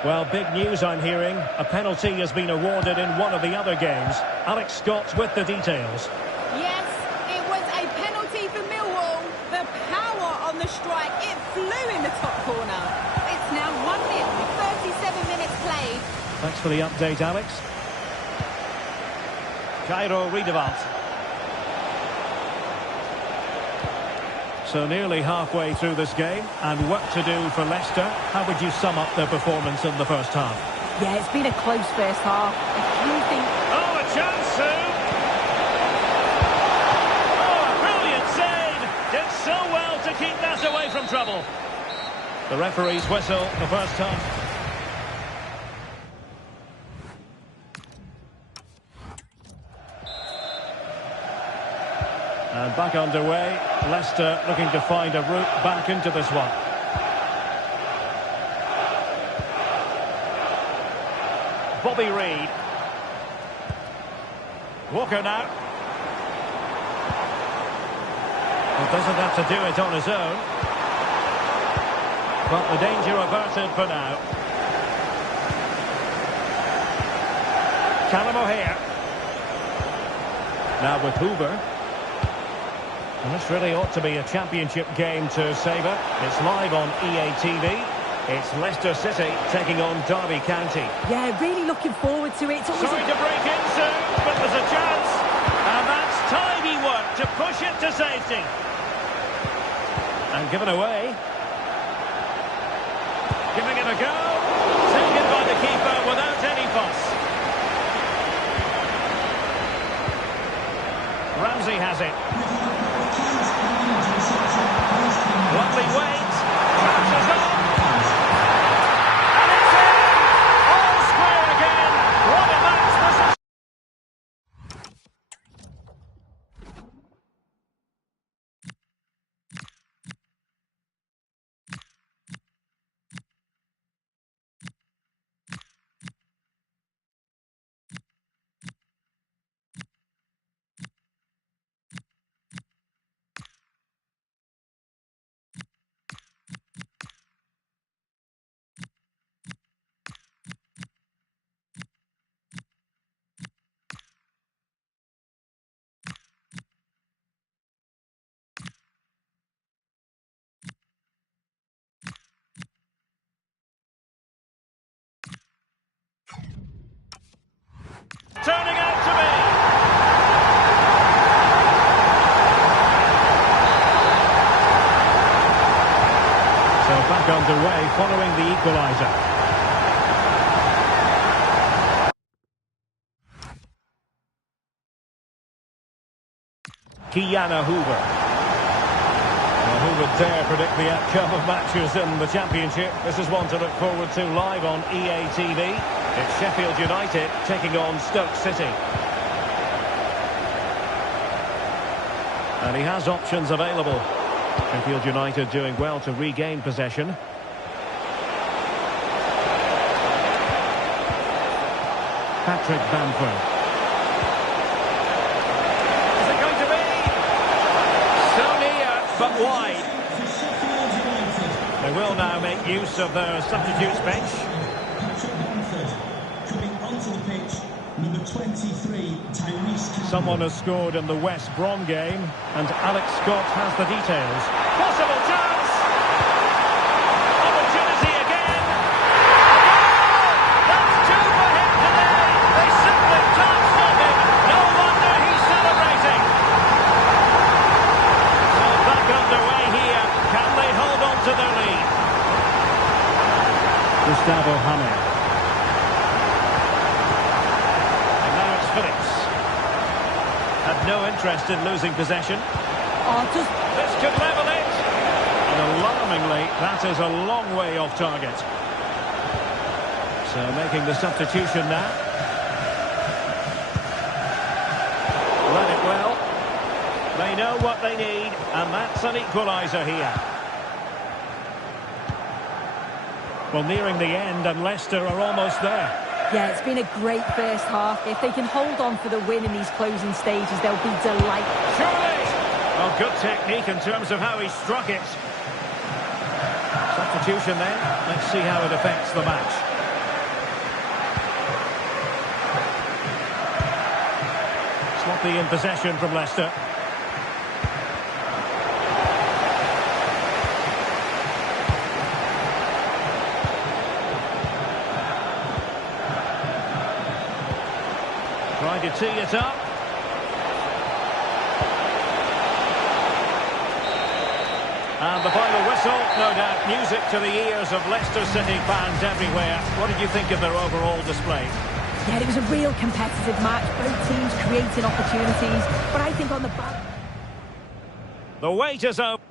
Well, big news I'm hearing. A penalty has been awarded in one of the other games. Alex Scott with the details. Yes, it was a penalty for Millwall. The power on the strike, it flew in the top corner. It's now 1-0 with 37 minutes played. Thanks for the update, Alex. Cairo Riedewald. So nearly halfway through this game, and work to do for Leicester. How would you sum up their performance in the first half? Yeah, it's been a close first half. A few things... Oh, a chance soon! Oh, a brilliant save! Did so well to keep that away from trouble. The referee's whistle, the first half. And back underway, Leicester looking to find a route back into this one. Bobby Reid. Walker now. He doesn't have to do it on his own. But the danger averted for now. Callum O'Hare. Now with Hoover. And this really ought to be a championship game to savour. It's live on EA TV. It's Leicester City taking on Derby County. Yeah, really looking forward to it. It's always Sorry to break in soon, but there's a chance. And that's tidy work to push it to safety. And given away. Giving it a go. Taken by the keeper without any fuss. Ramsey has it. Lovely wait. Bounces on. And it's in. All square again. What a match this is. underway following the equaliser. Kiana Hoover. Well, who would dare predict the outcome of matches in the Championship? This is one to look forward to live on EA TV. It's Sheffield United taking on Stoke City. And he has options available. Sheffield United doing well to regain possession. Patrick Bamford. But wide. They will now make use of their substitutes bench. Coming onto the pitch, number 23, Tyrese. Someone has scored in the West Brom game, and Alex Scott has the details. Possible chance! Opportunity again! That's two for him today! They simply can't stop him! No wonder he's celebrating! Underway here. Can they hold on to their lead? Gustavo Hamer. And now it's Phillips. Had no interest in losing possession. This could level it. And alarmingly, that is a long way off target. So making the substitution now. Read it well. They know what they need, and that's an equaliser here. Well, nearing the end, and Leicester are almost there. Yeah, it's been a great first half. If they can hold on for the win in these closing stages, they'll be delighted. Surely! Well, good technique in terms of how he struck it. Substitution then. Let's see how it affects the match. Sloppy in possession from Leicester. Trying to tee it up. And the final whistle, no doubt music to the ears of Leicester City fans everywhere. What did you think of their overall display? Yeah, it was a real competitive match. Both teams creating opportunities. But I think on the back... The wait is over.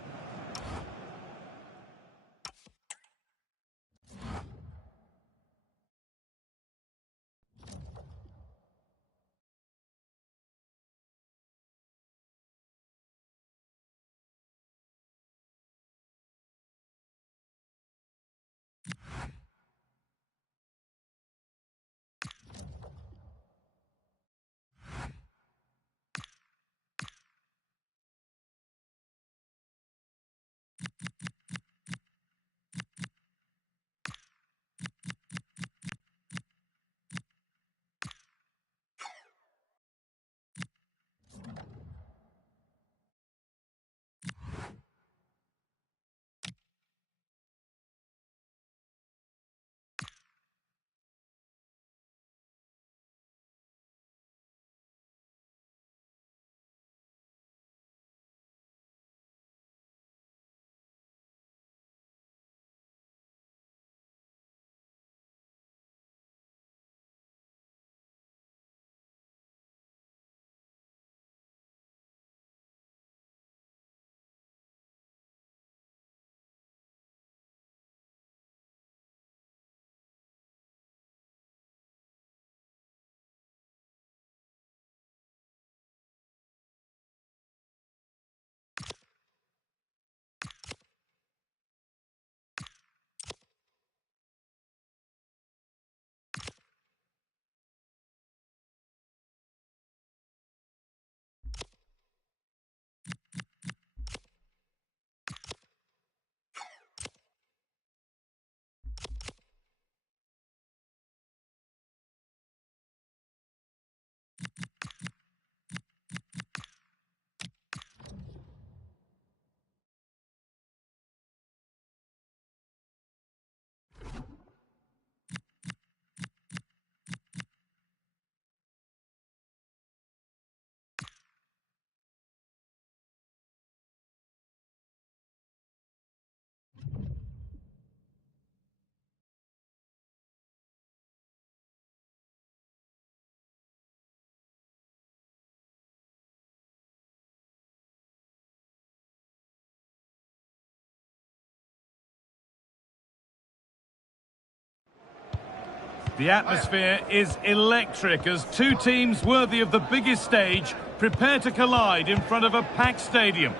The atmosphere is electric as two teams worthy of the biggest stage prepare to collide in front of a packed stadium.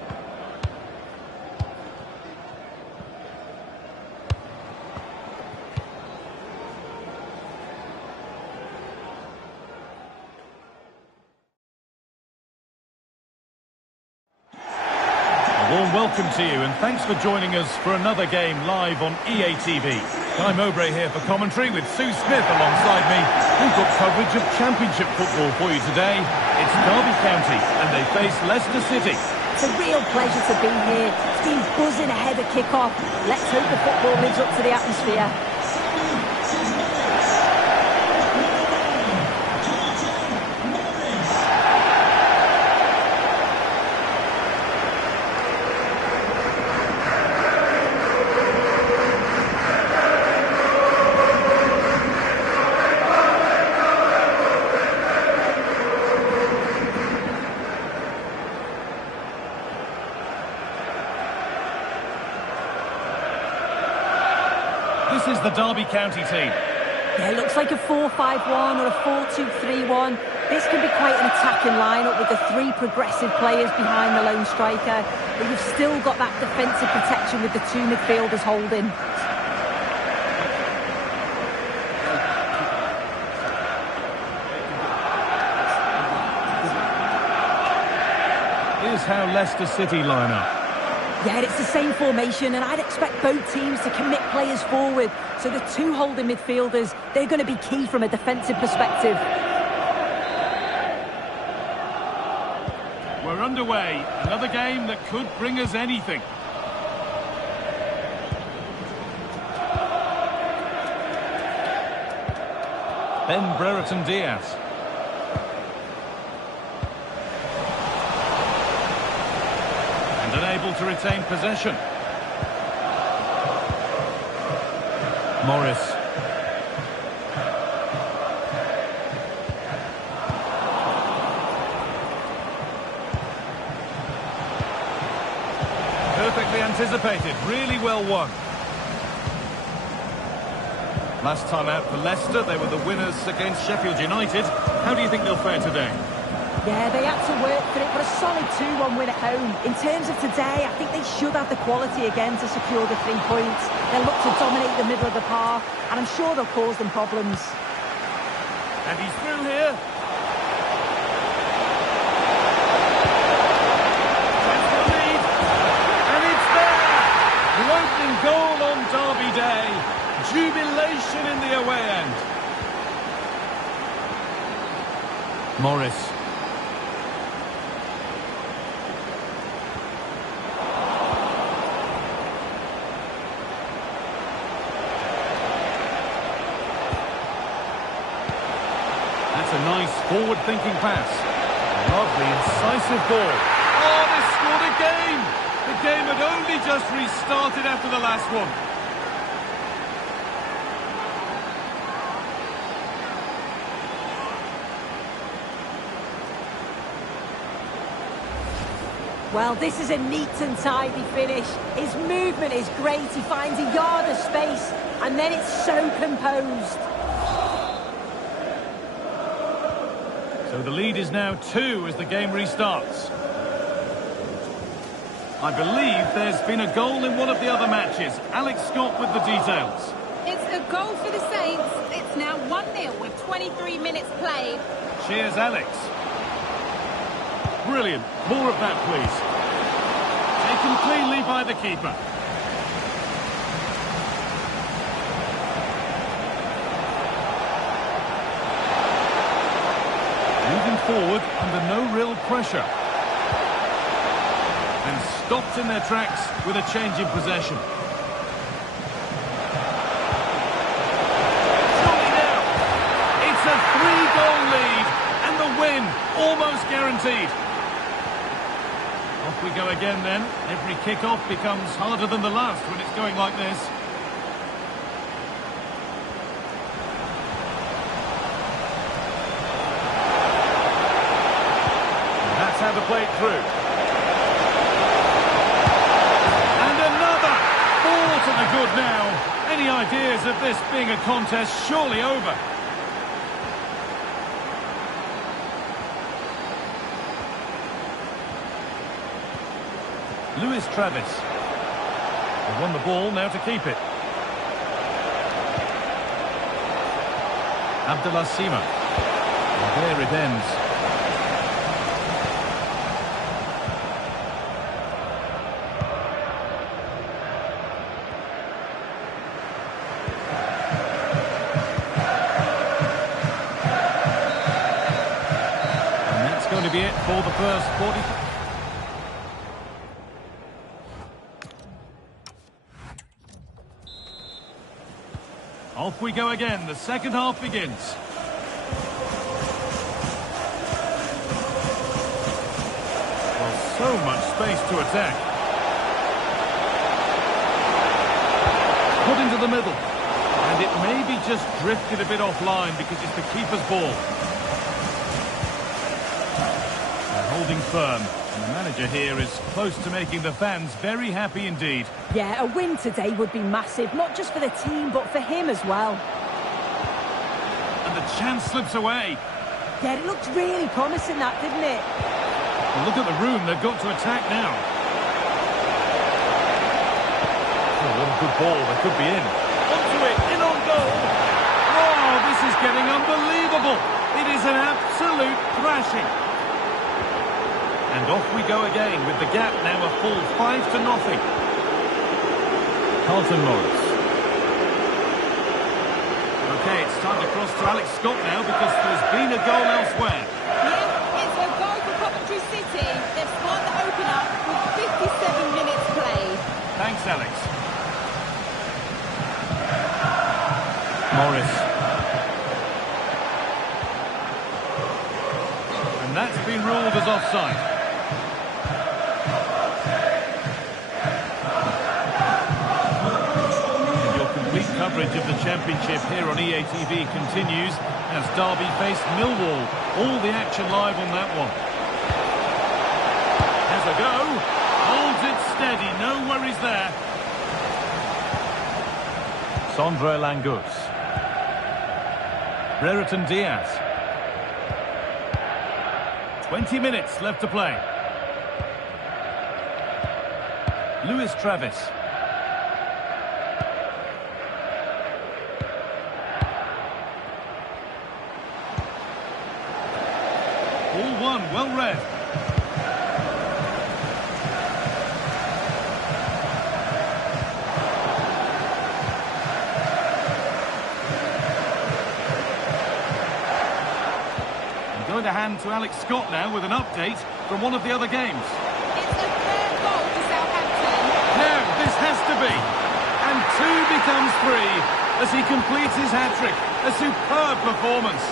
A warm welcome to you and thanks for joining us for another game live on EA TV. Guy Mowbray here for commentary with Sue Smith alongside me. We've got coverage of Championship football for you today. It's Derby County and they face Leicester City. It's a real pleasure to be here. It's been buzzing ahead of kick-off. Let's hope the football lives up to the atmosphere. This is the Derby County team. Yeah, it looks like a 4-5-1 or a 4-2-3-1. This can be quite an attacking lineup with the three progressive players behind the lone striker. But you've still got that defensive protection with the two midfielders holding. Here's how Leicester City line up. Yeah, it's the same formation, and I'd expect both teams to commit players forward. So the two holding midfielders, they're going to be key from a defensive perspective. We're underway. Another game that could bring us anything. Ben Brereton Diaz. Unable to retain possession. Morris. Perfectly anticipated, really well won. Last time out for Leicester, they were the winners against Sheffield United. How do you think they'll fare today? Yeah, they had to work for it, but a solid 2-1 win at home. In terms of today, I think they should have the quality again to secure the 3 points. They'll look to dominate the middle of the park, and I'm sure they'll cause them problems. And he's through here. That's the lead. And it's there. The opening goal on Derby Day. Jubilation in the away end. Morris. That's a nice forward-thinking pass. Lovely, incisive ball. Oh, they scored again! The game had only just restarted after the last one. Well, this is a neat and tidy finish. His movement is great. He finds a yard of space, and then it's so composed. So the lead is now 2 as the game restarts. I believe there's been a goal in one of the other matches. Alex Scott with the details. It's a goal for the Saints. It's now 1-0 with 23 minutes played. Cheers, Alex. Brilliant. More of that, please. Taken cleanly by the keeper. Moving forward under no real pressure. And stopped in their tracks with a change in possession. Surely now. It's a 3-goal lead. And the win almost guaranteed. Off we go again then. Every kick-off becomes harder than the last when it's going like this. And that's how to play it through. And another! 4 to the good now. Any ideas of this being a contest surely over? Luis Travis. They won the ball, now to keep it. Abdullah Sima. And there it ends. And that's going to be it for the first 40. Off we go again. The second half begins. Well, so much space to attack. Put into the middle. And it maybe just drifted a bit offline because it's the keeper's ball. They're holding firm. And the manager here is close to making the fans very happy indeed. Yeah, a win today would be massive, not just for the team, but for him as well. And the chance slips away. Yeah, it looked really promising, that, didn't it? Well, look at the room they've got to attack now. Oh, what a good ball. They could be in. Onto it, in on goal. Oh, this is getting unbelievable. It is an absolute thrashing. And off we go again with the gap now a full 5-0. Carlton Morris. Okay, it's time to cross to Alex Scott now because there's been a goal elsewhere. Yeah, it's a goal for Coventry City. They've scored the opener with 57 minutes played. Thanks, Alex. Morris. And that's been ruled as offside. Coverage of the Championship here on EA TV continues as Derby face Millwall. All the action live on that one. Has a go. Holds it steady. No worries there. Sondre Langus. Brereton Diaz. 20 minutes left to play. Luis Travis. All one, well read. I'm going to hand to Alex Scott now with an update from one of the other games. It's the third goal for Southampton. Now, this has to be. And 2 becomes 3 as he completes his hat-trick. A superb performance.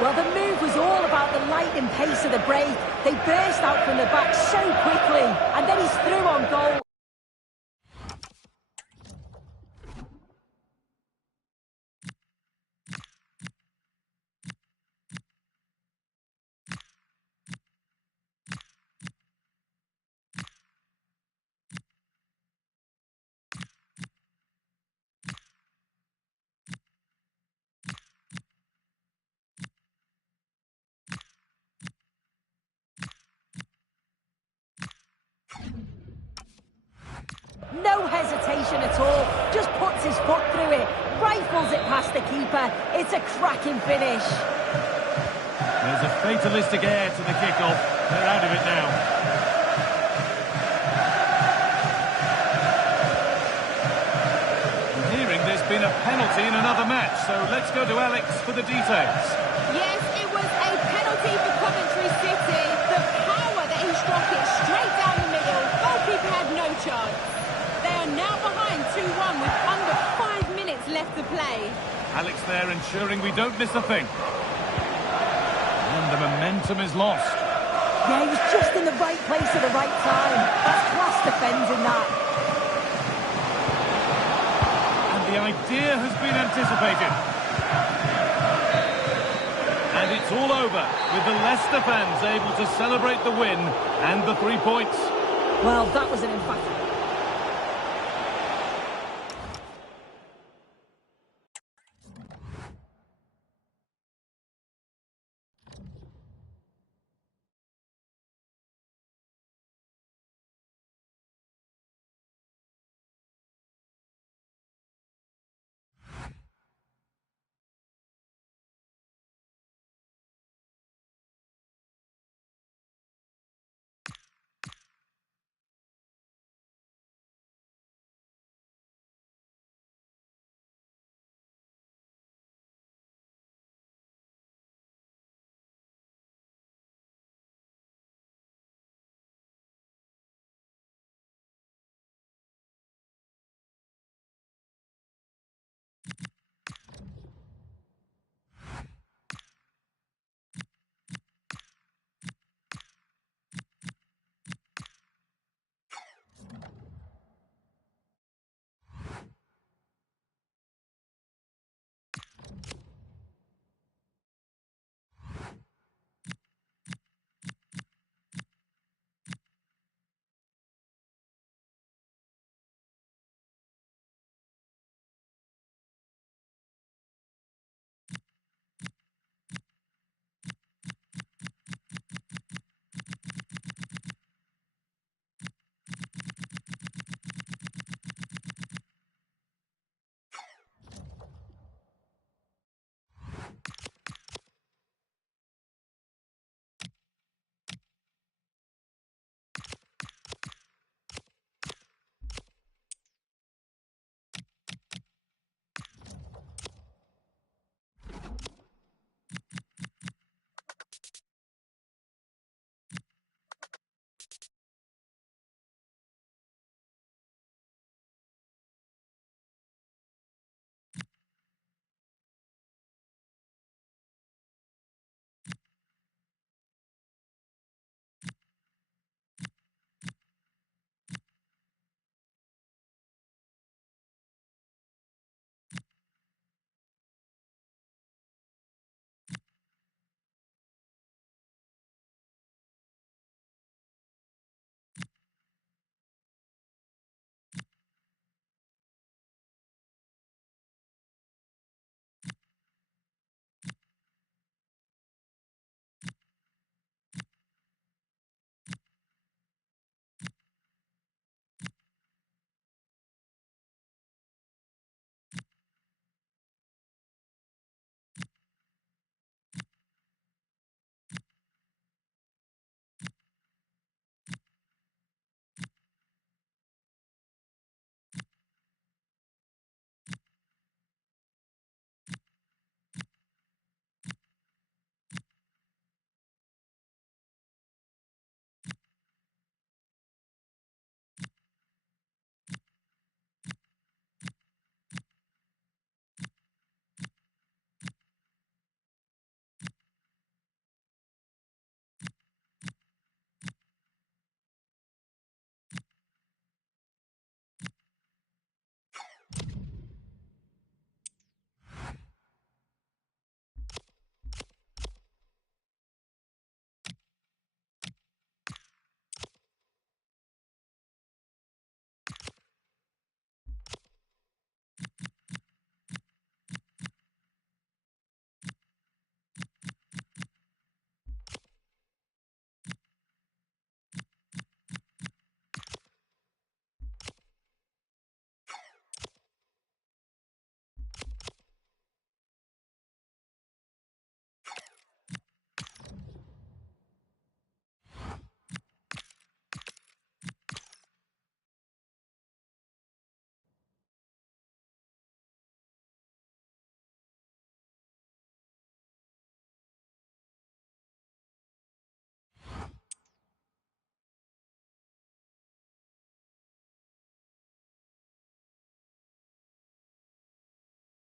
Well, the move was all about the lightning pace of the break. They burst out from the back so quickly, and then he's through on goal. No hesitation at all, just puts his foot through it, rifles it past the keeper. It's a cracking finish. There's a fatalistic air to the kickoff. They're out of it now. I'm hearing there's been a penalty in another match, so let's go to Alex for the details. Yes, it was a penalty for Coventry City. The power that he struck it straight down the middle. Goalkeeper had no chance. They are now behind 2-1 with under 5 minutes left to play. Alex there ensuring we don't miss a thing. And the momentum is lost. Yeah, he was just in the right place at the right time. That's class defending that. And the idea has been anticipated. And it's all over, with the Leicester fans able to celebrate the win and the 3 points. Well, that was an emphatic...